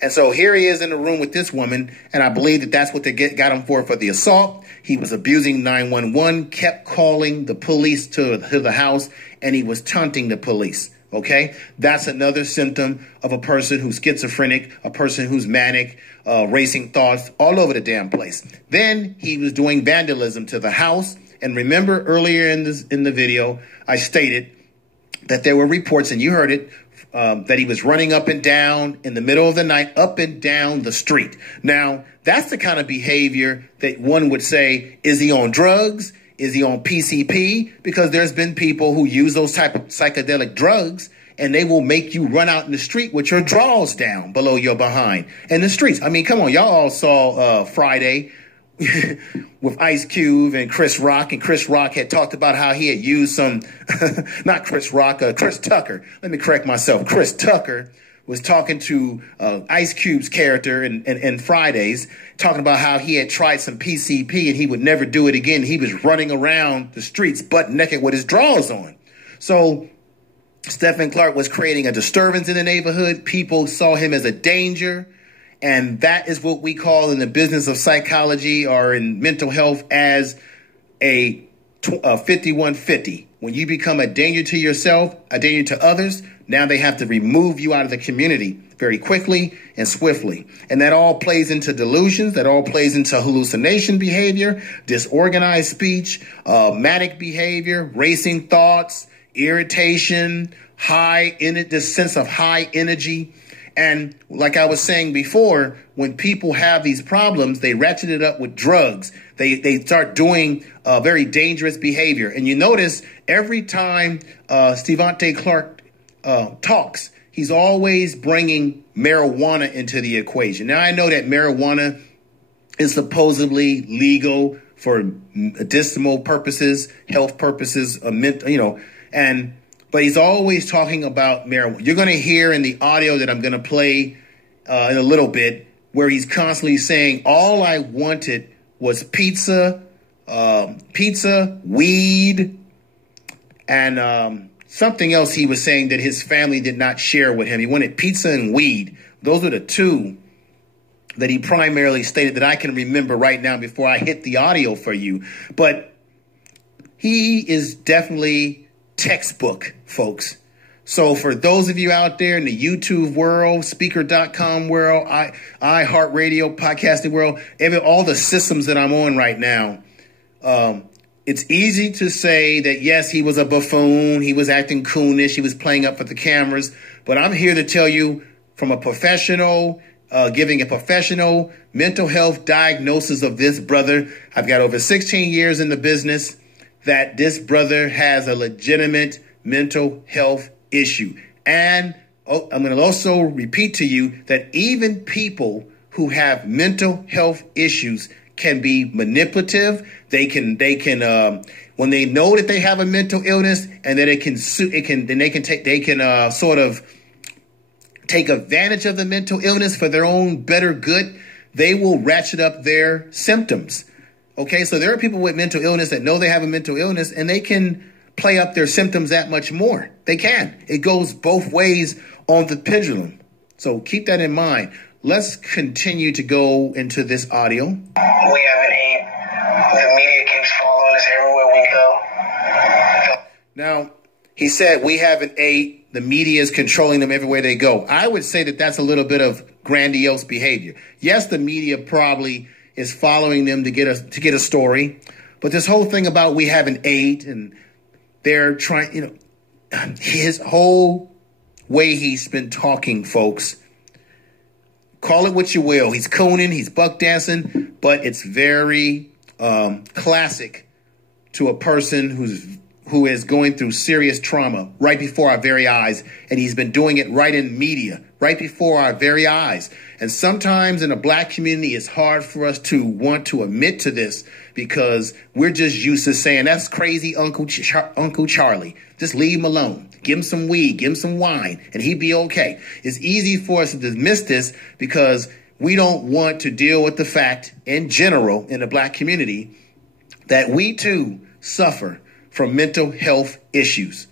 And so here he is in the room with this woman, and I believe that that's what they got him for the assault. He was abusing 911, kept calling the police to the house, and he was taunting the police. Okay, that's another symptom of a person who's schizophrenic, a person who's manic, racing thoughts all over the damn place. Then he was doing vandalism to the house. And remember earlier in the video, I stated that there were reports, and you heard it, that he was running up and down in the middle of the night, up and down the street. Now, that's the kind of behavior that one would say, is he on drugs? Is he on PCP? Because there's been people who use those type of psychedelic drugs, and they will make you run out in the street with your drawers down below your behind in the streets. I mean, come on, y'all all saw Friday with Ice Cube and Chris Rock, and Chris Rock had talked about how he had used some, not Chris Rock, Chris Tucker. Let me correct myself. Chris Tucker was talking to Ice Cube's character in Fridays, talking about how he had tried some PCP and he would never do it again. He was running around the streets butt naked with his drawers on. So Stevante Clark was creating a disturbance in the neighborhood. People saw him as a danger. And that is what we call in the business of psychology or in mental health as a 5150. When you become a danger to yourself, a danger to others, now they have to remove you out of the community very quickly and swiftly. And that all plays into delusions. That all plays into hallucination behavior, disorganized speech, manic behavior, racing thoughts, irritation, this sense of high energy. And like I was saying before, when people have these problems, they ratchet it up with drugs. They start doing very dangerous behavior. And you notice every time Stevante Clark talks, he's always bringing marijuana into the equation. Now, I know that marijuana is supposedly legal for medicinal purposes, health purposes, but he's always talking about marijuana. You're going to hear in the audio that I'm going to play in a little bit where he's constantly saying, all I wanted was pizza, weed, and something else he was saying that his family did not share with him. He wanted pizza and weed. Those are the two that he primarily stated that I can remember right now before I hit the audio for you. But he is definitely textbook, folks. So for those of you out there in the YouTube world, speaker.com world, iHeartRadio, podcasting world, all the systems that I'm on right now, it's easy to say that, yes, he was a buffoon. He was acting coonish. He was playing up for the cameras. But I'm here to tell you from a professional, giving a professional mental health diagnosis of this brother. I've got over 16 years in the business, that this brother has a legitimate mental health issue. And I'm going to also repeat to you that even people who have mental health issues can be manipulative. They can when they know that they have a mental illness and that they can sort of take advantage of the mental illness for their own better good, they will ratchet up their symptoms. Okay, so there are people with mental illness that know they have a mental illness and they can play up their symptoms that much more. They can. It goes both ways on the pendulum. So keep that in mind. Let's continue to go into this audio. We have an aid. The media keeps following us everywhere we go. Now, he said we have an aid. The media is controlling them everywhere they go. I would say that that's a little bit of grandiose behavior. Yes, the media probably is following them to get a story. But this whole thing about we have an aid and they're trying, his whole way he's been talking, folks, call it what you will. He's cooning, he's buck dancing, but it's very classic to a person who is going through serious trauma right before our very eyes. And he's been doing it right in media, right before our very eyes. And sometimes in the black community, it's hard for us to want to admit to this because we're just used to saying, that's crazy Uncle Charlie. Just leave him alone. Give him some weed, give him some wine, and he'd be okay. It's easy for us to dismiss this because we don't want to deal with the fact in general in the black community that we too suffer from mental health issues.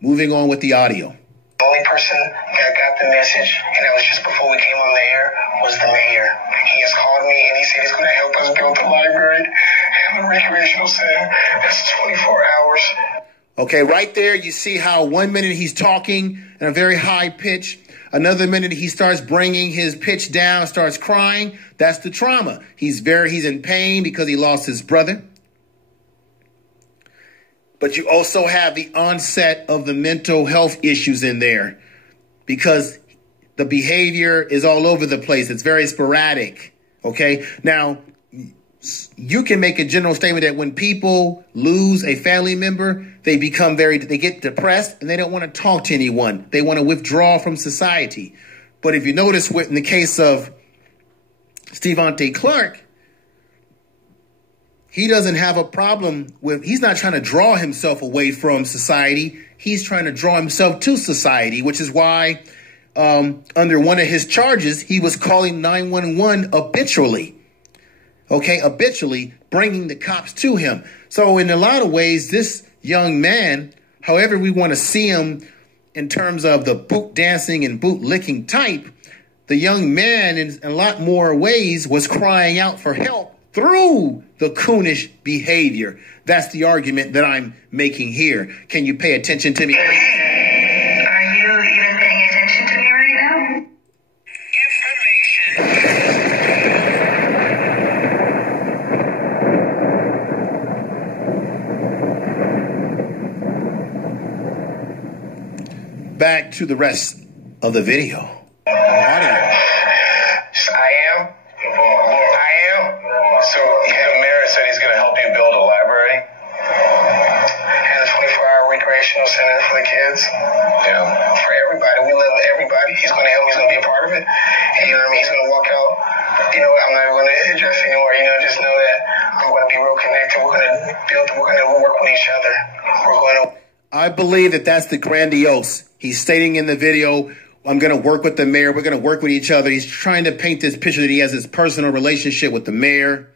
Moving on with the audio. The only person that got the message, and that was just before we came on the air, was the mayor. He has called me and he said he's going to help us build the library and the recreational center. That's 24 hours. Okay, right there you see how 1 minute he's talking in a very high pitch. Another minute he starts bringing his pitch down, starts crying. That's the trauma. He's in pain because he lost his brother. But you also have the onset of the mental health issues in there because the behavior is all over the place. It's very sporadic. Okay. Now, you can make a general statement that when people lose a family member, they get depressed and they don't want to talk to anyone. They want to withdraw from society. But if you notice in the case of Stevante Clark, he doesn't have a problem he's not trying to draw himself away from society. He's trying to draw himself to society, which is why under one of his charges, he was calling 911 habitually. Okay, habitually bringing the cops to him. So in a lot of ways, this young man, however we want to see him in terms of the boot dancing and boot licking type, the young man in a lot more ways was crying out for help through the coonish behavior. That's the argument that I'm making here. Can you pay attention to me? Are you even paying attention to me right now? Back to the rest of the video. So the mayor said he's going to help you build a library And a 24-hour recreational center for the kids. Yeah. For everybody. We love everybody. He's going to help me. He's going to be a part of it. And you know what I mean? He's going to walk out. You know what? I'm not even going to address anymore. You know, just know that I'm going to be real connected. We're going to work with each other. I believe that that's the grandiose. He's stating in the video, I'm going to work with the mayor. We're going to work with each other. He's trying to paint this picture that he has this personal relationship with the mayor.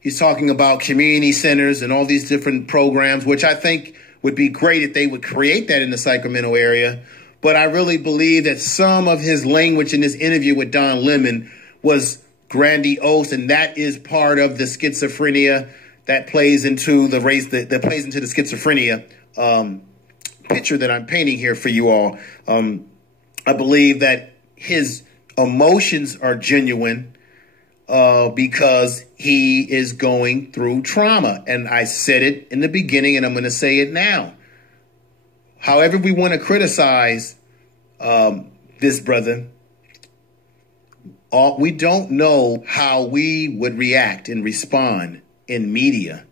He's talking about community centers and all these different programs, which I think would be great if they would create that in the Sacramento area. But I really believe that some of his language in this interview with Don Lemon was grandiose, and that is part of the schizophrenia that plays into the race, that plays into the schizophrenia picture that I'm painting here for you all. I believe that his emotions are genuine because he is going through trauma. And I said it in the beginning, and I'm going to say it now. However we want to criticize this brother, we don't know how we would react and respond in media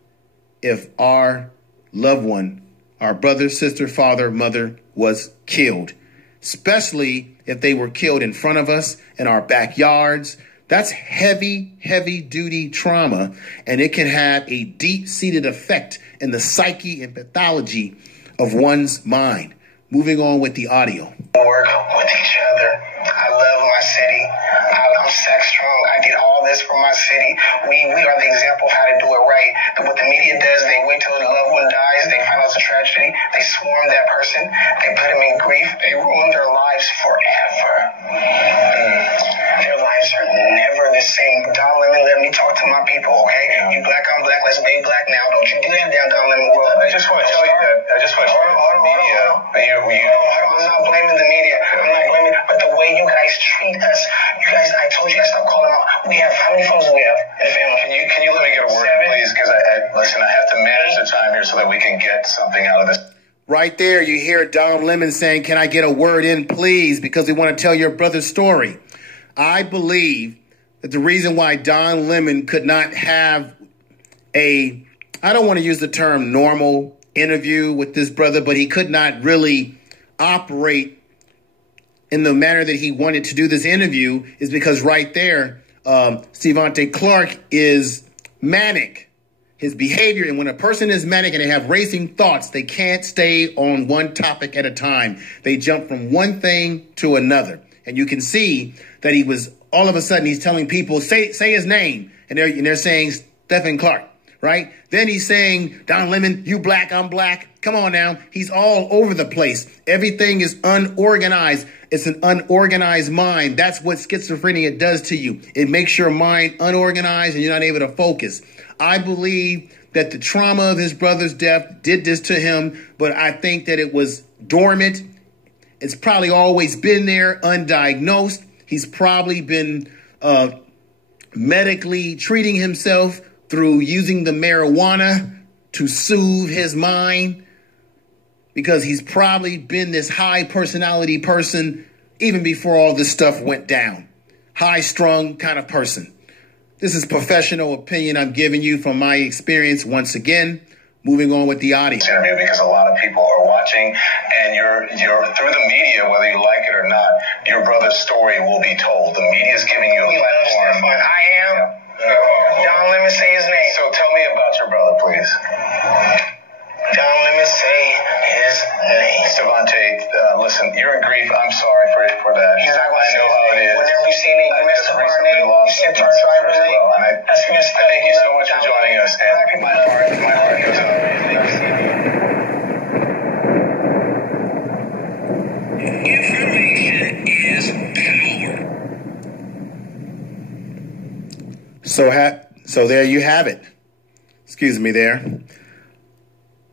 if our loved one, our brother, sister, father, mother was killed, especially if they were killed in front of us in our backyards. That's heavy, heavy duty trauma, and it can have a deep-seated effect in the psyche and pathology of one's mind. Moving on with the audio. Work with each other. I love my city. I'm Sac strong. I did all this for my city. We are the example of how to do it right. But what the media does, they wait till a loved one dies. They find out it's a tragedy. They swarm that person. They put them in grief. They ruin their lives forever. Their lives are never the same. Don Lemon, let me talk to my people, okay? You black, I'm black. Let's be black now. Don't you do that down Don Lemon world. I just want to tell you that. I just want to tell you that the media. Hold on. I'm not blaming the media. I'm not blaming, but the way you guys treat us. You guys, I told you guys stop calling them out. We have, how many phones do we have in the family? Can you let me get a word, 7? Please? Because listen, I have to manage the time here so that we can get something out of this. Right there, you hear Don Lemon saying, can I get a word in, please? Because we want to tell your brother's story. I believe that the reason why Don Lemon could not have I don't want to use the term normal interview with this brother, but he could not really operate in the manner that he wanted to do this interview is because right there, Stevante Clark is manic. His behavior, and when a person is manic and they have racing thoughts, they can't stay on one topic at a time. They jump from one thing to another. And you can see that he was, all of a sudden, he's telling people, say his name. And they're saying Stevante Clark. right? Then he's saying, Don Lemon, you black, I'm black. Come on now. He's all over the place. Everything is unorganized. It's an unorganized mind. That's what schizophrenia does to you. It makes your mind unorganized and you're not able to focus. I believe that the trauma of his brother's death did this to him, but I think that it was dormant. It's probably always been there, undiagnosed. He's probably been medically treating himself through using the marijuana to soothe his mind, because he's probably been this high personality person even before all this stuff went down. High strung kind of person. This is professional opinion I'm giving you from my experience once again. Moving on with the audience. Interview, because a lot of people are watching, and you're through the media, whether you like it or not, your brother's story will be told. The media's giving you a platform. I am. Don Lemon, say his name. So tell me about your brother, please. Don Lemon, say his name. Stevante, listen, you're in grief. I'm sorry for that. He's not going to I know how it is. Whenever you see any just recently lost you sent our driver's name. well, and thank you so much for joining us. And my heart goes out. Information is power. So there you have it. Excuse me there.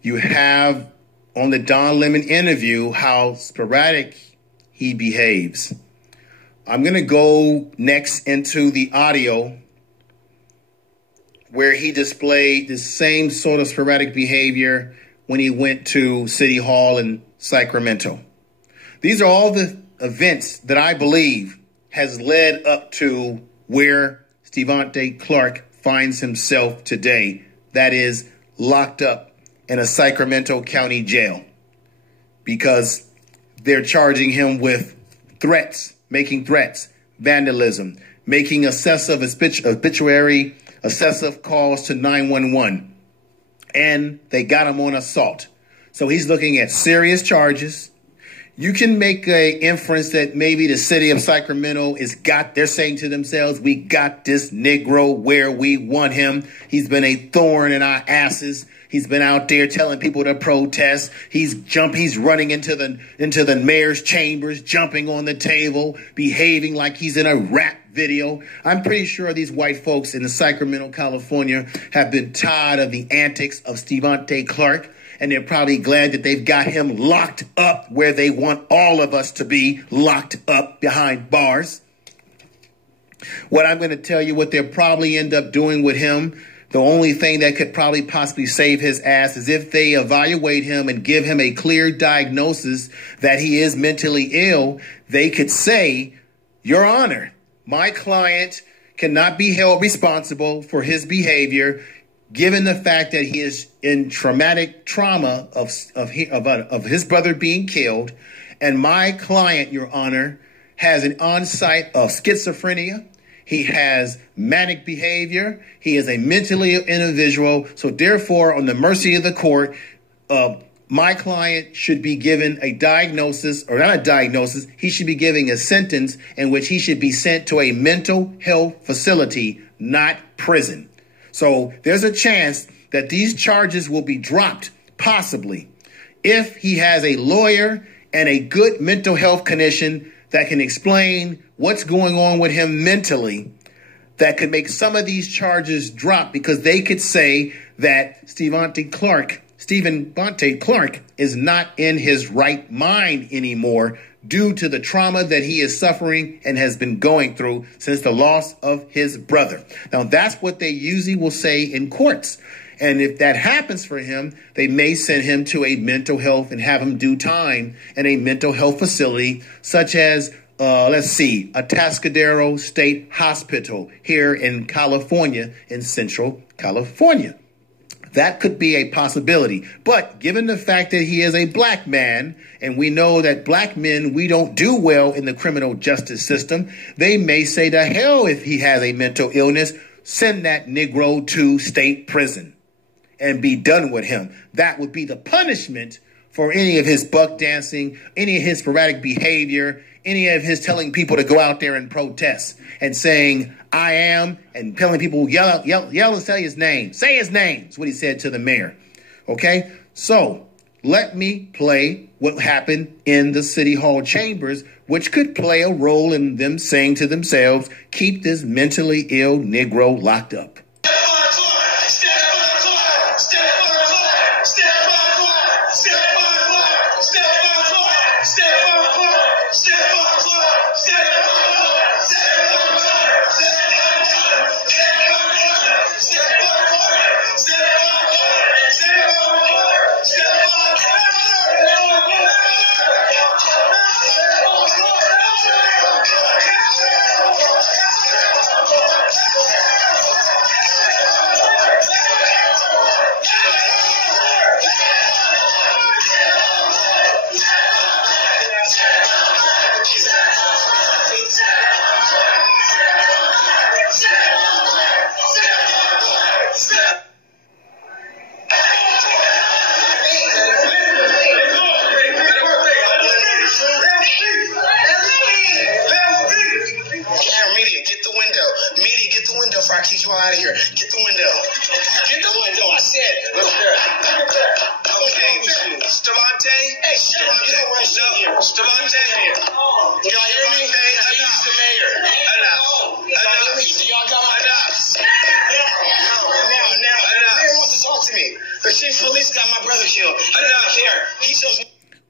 You have on the Don Lemon interview how sporadic he behaves. I'm going to go next into the audio where he displayed the same sort of sporadic behavior when he went to City Hall in Sacramento. These are all the events that I believe has led up to where Stevante Clark finds himself today. That is locked up in a Sacramento County jail because they're charging him with threats, making threats, vandalism, making obsessive obituary, excessive calls to 911. And they got him on assault. So he's looking at serious charges. You can make an inference that maybe the city of Sacramento they're saying to themselves, we got this Negro where we want him. He's been a thorn in our asses. He's been out there telling people to protest. He's running into the mayor's chambers, jumping on the table, behaving like he's in a rap video. I'm pretty sure these white folks in the Sacramento, California have been tired of the antics of Stevante Clark. And they're probably glad that they've got him locked up where they want all of us to be, locked up behind bars. What I'm going to tell you, what they'll probably end up doing with him, the only thing that could probably possibly save his ass is if they evaluate him and give him a clear diagnosis that he is mentally ill. They could say, Your Honor, my client cannot be held responsible for his behavior given the fact that he is in traumatic trauma of his brother being killed, and my client, Your Honor, has an onset of schizophrenia. He has manic behavior. He is a mentally ill individual. So therefore, on the mercy of the court, my client should be given a diagnosis, or not a diagnosis, he should be given a sentence in which he should be sent to a mental health facility, not prison. So there's a chance that these charges will be dropped, possibly, if he has a lawyer and a good mental health clinician that can explain what's going on with him mentally, that could make some of these charges drop, because they could say that Stevante Clark is not in his right mind anymore due to the trauma that he is suffering and has been going through since the loss of his brother. Now, that's what they usually will say in courts. And if that happens for him, they may send him to a mental health and have him do time in a mental health facility, such as, Atascadero State Hospital here in California, in Central California. That could be a possibility. But given the fact that he is a black man, and we know that black men, we don't do well in the criminal justice system, they may say to hell if he has a mental illness, send that Negro to state prison and be done with him. That would be the punishment for any of his buck dancing, any of his sporadic behavior, any of his telling people to go out there and protest and saying, I am, and telling people, yell and say his name. Say his name, is what he said to the mayor. Okay? So, let me play what happened in the City Hall chambers, which could play a role in them saying to themselves, keep this mentally ill Negro locked up.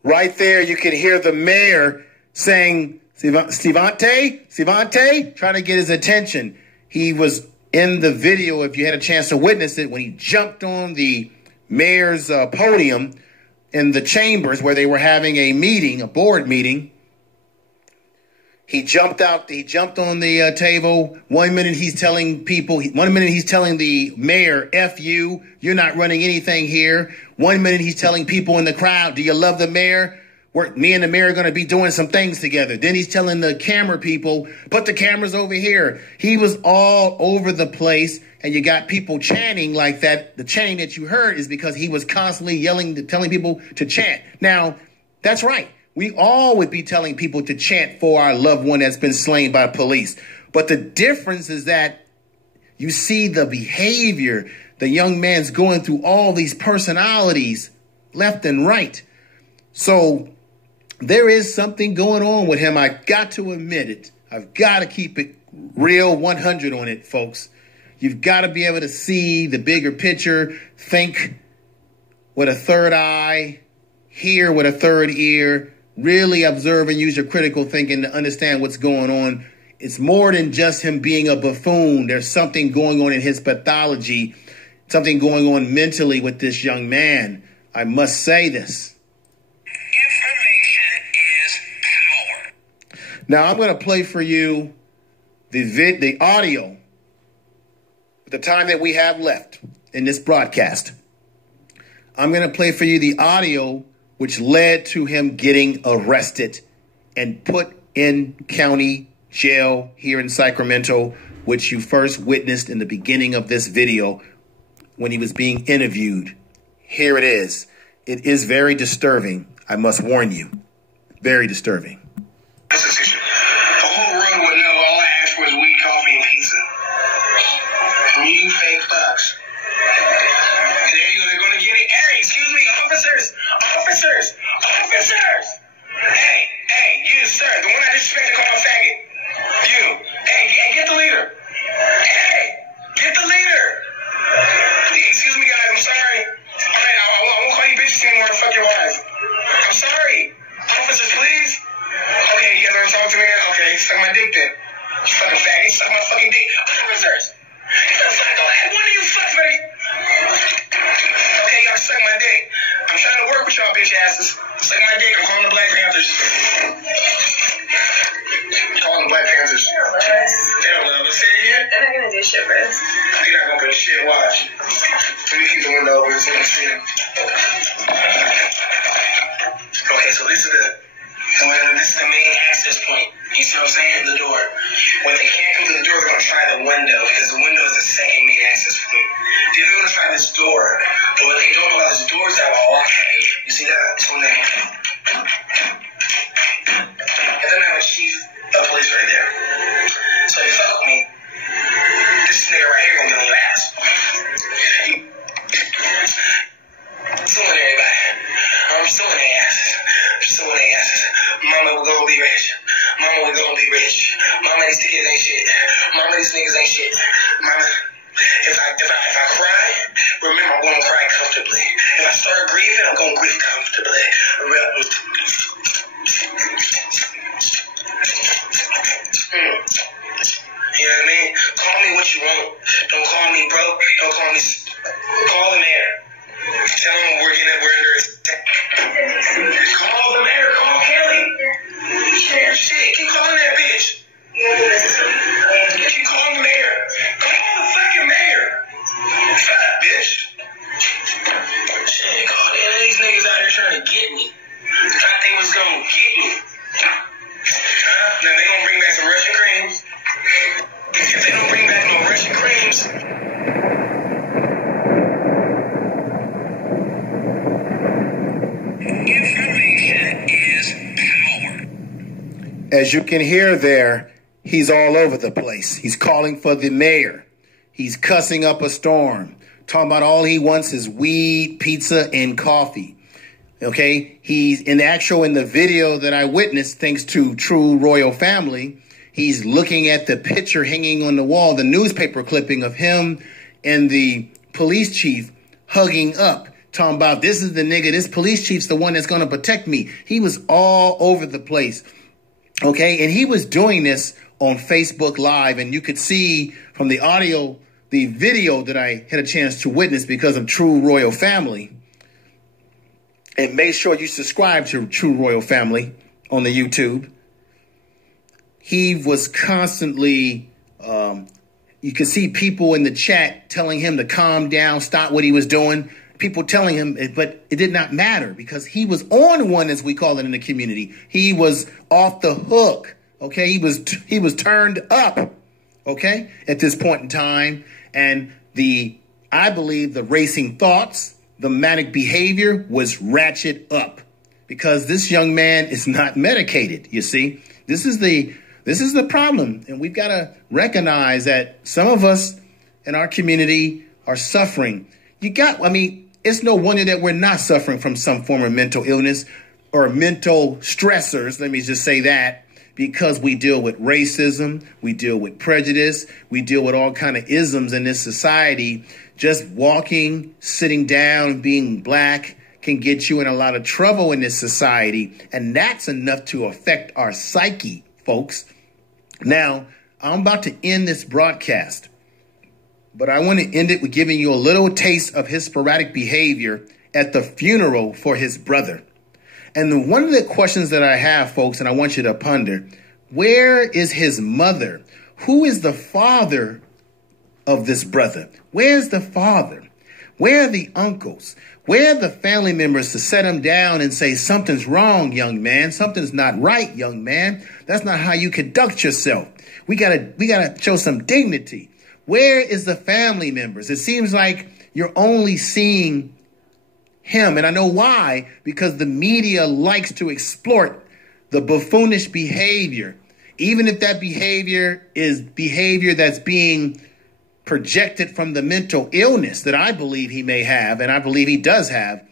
Right there, you can hear the mayor saying, Stevante, trying to get his attention. He was in the video, if you had a chance to witness it, when he jumped on the mayor's podium in the chambers where they were having a meeting, a board meeting. He jumped on the table. 1 minute he's telling people, 1 minute he's telling the mayor, F you, you're not running anything here. 1 minute he's telling people in the crowd, do you love the mayor? Me and the mayor are going to be doing some things together. Then he's telling the camera people, put the cameras over here. He was all over the place, and you got people chanting like that. The chanting that you heard is because he was constantly yelling, telling people to chant. Now, that's right. We all would be telling people to chant for our loved one that's been slain by police. But the difference is that you see the behavior. The young man's going through all these personalities left and right. So there is something going on with him. I got to admit it. I've got to keep it real 100 on it, folks. You've got to be able to see the bigger picture, think with a third eye, hear with a third ear, really observe and use your critical thinking to understand what's going on. It's more than just him being a buffoon. There's something going on in his pathology, something going on mentally with this young man. I must say this. Information is power. Now, I'm going to play for you the audio, the time that we have left in this broadcast. I'm going to play for you the audio which led to him getting arrested and put in county jail here in Sacramento, which you first witnessed in the beginning of this video when he was being interviewed. Here it is. It is very disturbing. I must warn you. Very disturbing. The whole room would know all I asked for was weed, coffee, and pizza. And you fake fucks. There you go, they're going to get it. Hey, excuse me, officers! Hey, you, sir, the one I disrespected called a faggot. You. Hey, get the leader. Hey, get the leader. Excuse me, guys, I'm sorry. All right, I won't call you bitches anymore to fuck your wife. I'm sorry. Officers, please. Okay, you guys want to talk to me now? Okay, suck my dick then. You fucking faggot, suck my fucking dick. Officers! Get the fuck away! One of you fucks better... Okay, y'all suck my dick. I'm trying to work with y'all bitch asses. Suck my dick, I'm calling the Black Panthers. Calling the Black Panthers. They don't love us. Say it again? They're not gonna do shit for us. They're not gonna do shit, watch. Let me keep the window open so you can see it. Okay, so this is the main access point. You see what I'm saying? The door. When they can't come to the door, they're gonna try the window because the window is the second main access point. Then they're gonna try this door. But what they don't know about this door is that wall. You see that? It's when they... It doesn't have a these niggas ain't shit. Mama, if I cry, remember I'm gonna cry comfortably. If I start grieving, I'm gonna grieve comfortably. You know what I mean? Call me what you want. Don't call me broke. Don't call me. Call the mayor. Tell him we're under. Call the mayor. Call Kelly. Shit, keep calling that bitch. Keep calling the mayor. Call the fucking mayor. Fat bitch. Shit, call these niggas out here trying to get me. Thought they was gonna get me. Now they gonna bring back some Russian creams. If they don't bring back no Russian creams. Information is power. As you can hear there, he's all over the place. He's calling for the mayor. He's cussing up a storm. Talking about all he wants is weed, pizza, and coffee. Okay? He's in the video that I witnessed, thanks to True Royal Family, he's looking at the picture hanging on the wall, the newspaper clipping of him and the police chief hugging up, talking about this is the nigga, this police chief's the one that's going to protect me. He was all over the place. Okay, and he was doing this on Facebook Live, and you could see from the audio, the video that I had a chance to witness because of True Royal Family. And make sure you subscribe to True Royal Family on the YouTube. He was constantly, you could see people in the chat telling him to calm down, stop what he was doing. People telling him, but it did not matter because he was on one, as we call it in the community. He was off the hook, okay? He was turned up, okay, at this point in time. And I believe the racing thoughts, the manic behavior was ratchet up because this young man is not medicated, you see. This is the problem, and we've got to recognize that some of us in our community are suffering. It's no wonder that we're not suffering from some form of mental illness or mental stressors, let me just say that, because we deal with racism, we deal with prejudice, we deal with all kind of isms in this society. Just walking, sitting down, being black can get you in a lot of trouble in this society, and that's enough to affect our psyche, folks. Now, I'm about to end this broadcast, but I want to end it with giving you a little taste of his sporadic behavior at the funeral for his brother. And one of the questions that I have, folks, and I want you to ponder, where is his mother? Who is the father of this brother? Where's the father? Where are the uncles? Where are the family members to set him down and say, something's wrong, young man. Something's not right, young man. That's not how you conduct yourself. We gotta show some dignity. Where is the family members? It seems like you're only seeing him. And I know why, because the media likes to exploit the buffoonish behavior, even if that behavior is behavior that's being projected from the mental illness that I believe he may have, and I believe he does have.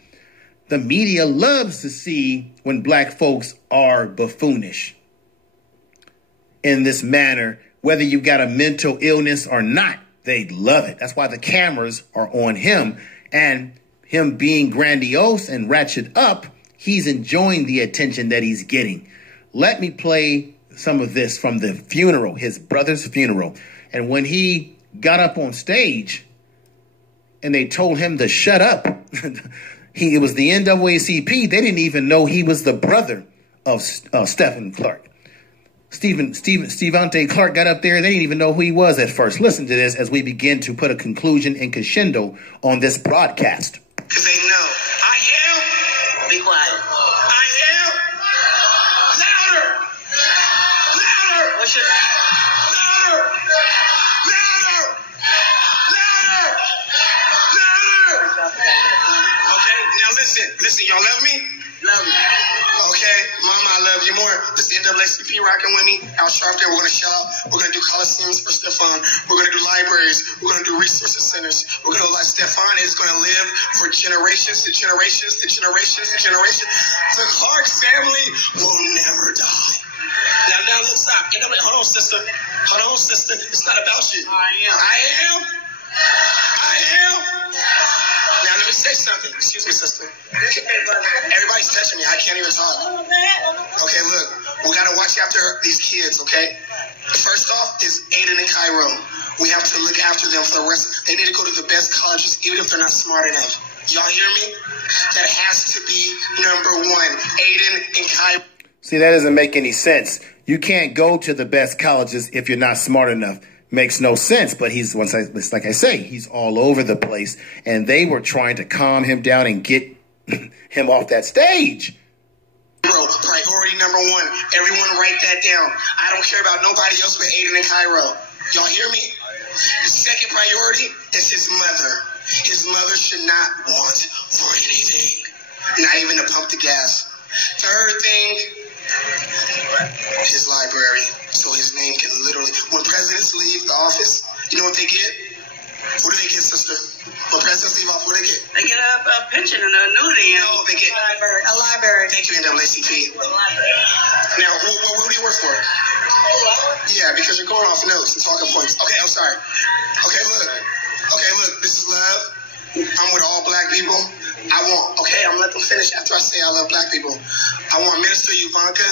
The media loves to see when black folks are buffoonish in this manner. Whether you've got a mental illness or not, they love it. That's why the cameras are on him. And him being grandiose and ratchet up, he's enjoying the attention that he's getting. Let me play some of this from the funeral, his brother's funeral. And when he got up on stage and they told him to shut up, it was the NAACP. They didn't even know he was the brother of Stevante Clark. Stevante Clark got up there. They didn't even know who he was at first. Listen to this as we begin to put a conclusion and crescendo on this broadcast. Because they know. I am. Be quiet. I am. Louder. Louder. What's your name? Louder. Louder. Louder. Louder. Okay, now listen. Y'all love me? Love you. Okay, Mama, I love you more. This is the NAACP rocking with me. Out sharp there. We're going to shout out. We're going to do coliseums for Stefan. We're going to do libraries. We're going to do resources centers. We're going to let Stefan is going to live for generations to generations to generations to generations. The Clark family will never die. Now, look, stop. Hold on, sister. Hold on, sister. It's not about I am. Now let me say something. Excuse me, sister. Everybody's touching me. I can't even talk. Okay, look. We gotta watch after these kids, okay? First off is Aiden and Cairo. We have to look after them for the rest. They need to go to the best colleges, even if they're not smart enough. Y'all hear me? That has to be number one. Aiden and Cairo. See, that doesn't make any sense. You can't go to the best colleges if you're not smart enough. Makes no sense, but like I say, he's all over the place, and they were trying to calm him down and get him off that stage. Bro, priority number one. Everyone write that down. I don't care about nobody else but Aiden and Cairo. Y'all hear me? The second priority is his mother. His mother should not want for anything. Not even to pump the gas. Third thing, his library. So his name can literally, when presidents leave the office, you know what they get? What do they get, sister? When presidents leave off, what do they get? They get a pension and an annuity. No, they get a library. Thank you, NAACP. Now, who do you work for? Yeah, because you're going off notes and talking points. Okay, I'm sorry. Okay, look, this is love. I'm with all black people. I'm gonna let them finish after I say I love black people. I want Minister Ivanka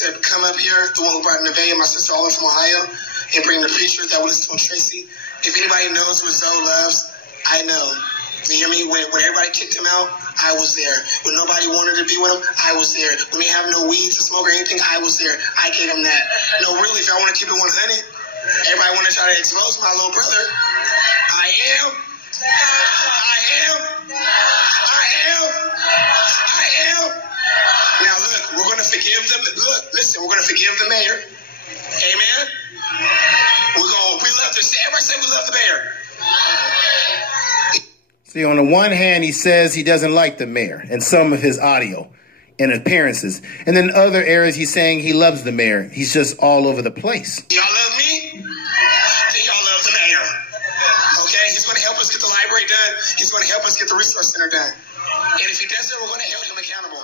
to come up here, the one who brought Nevaeh, my sister, all the way from Ohio, and bring the preacher that will listen to Tracy. If anybody knows what Zoe loves, I know. You hear me? When everybody kicked him out, I was there. When nobody wanted to be with him, I was there. When they have no weed to smoke or anything, I was there. I gave him that. No, really, if I want to keep it 100, everybody want to try to expose my little brother. I am. Now look, we're going to forgive them. Look, listen, we're going to forgive the mayor. Amen. We love this. Everybody say we love the mayor. See, on the one hand, he says he doesn't like the mayor and some of his audio and appearances. And then other areas, he's saying he loves the mayor. He's just all over the place. Y'all love me? Then y'all love the mayor. Okay? He's going to help us get the library done. He's going to help us get the resource center done. And if he does it, we're going to hold him accountable.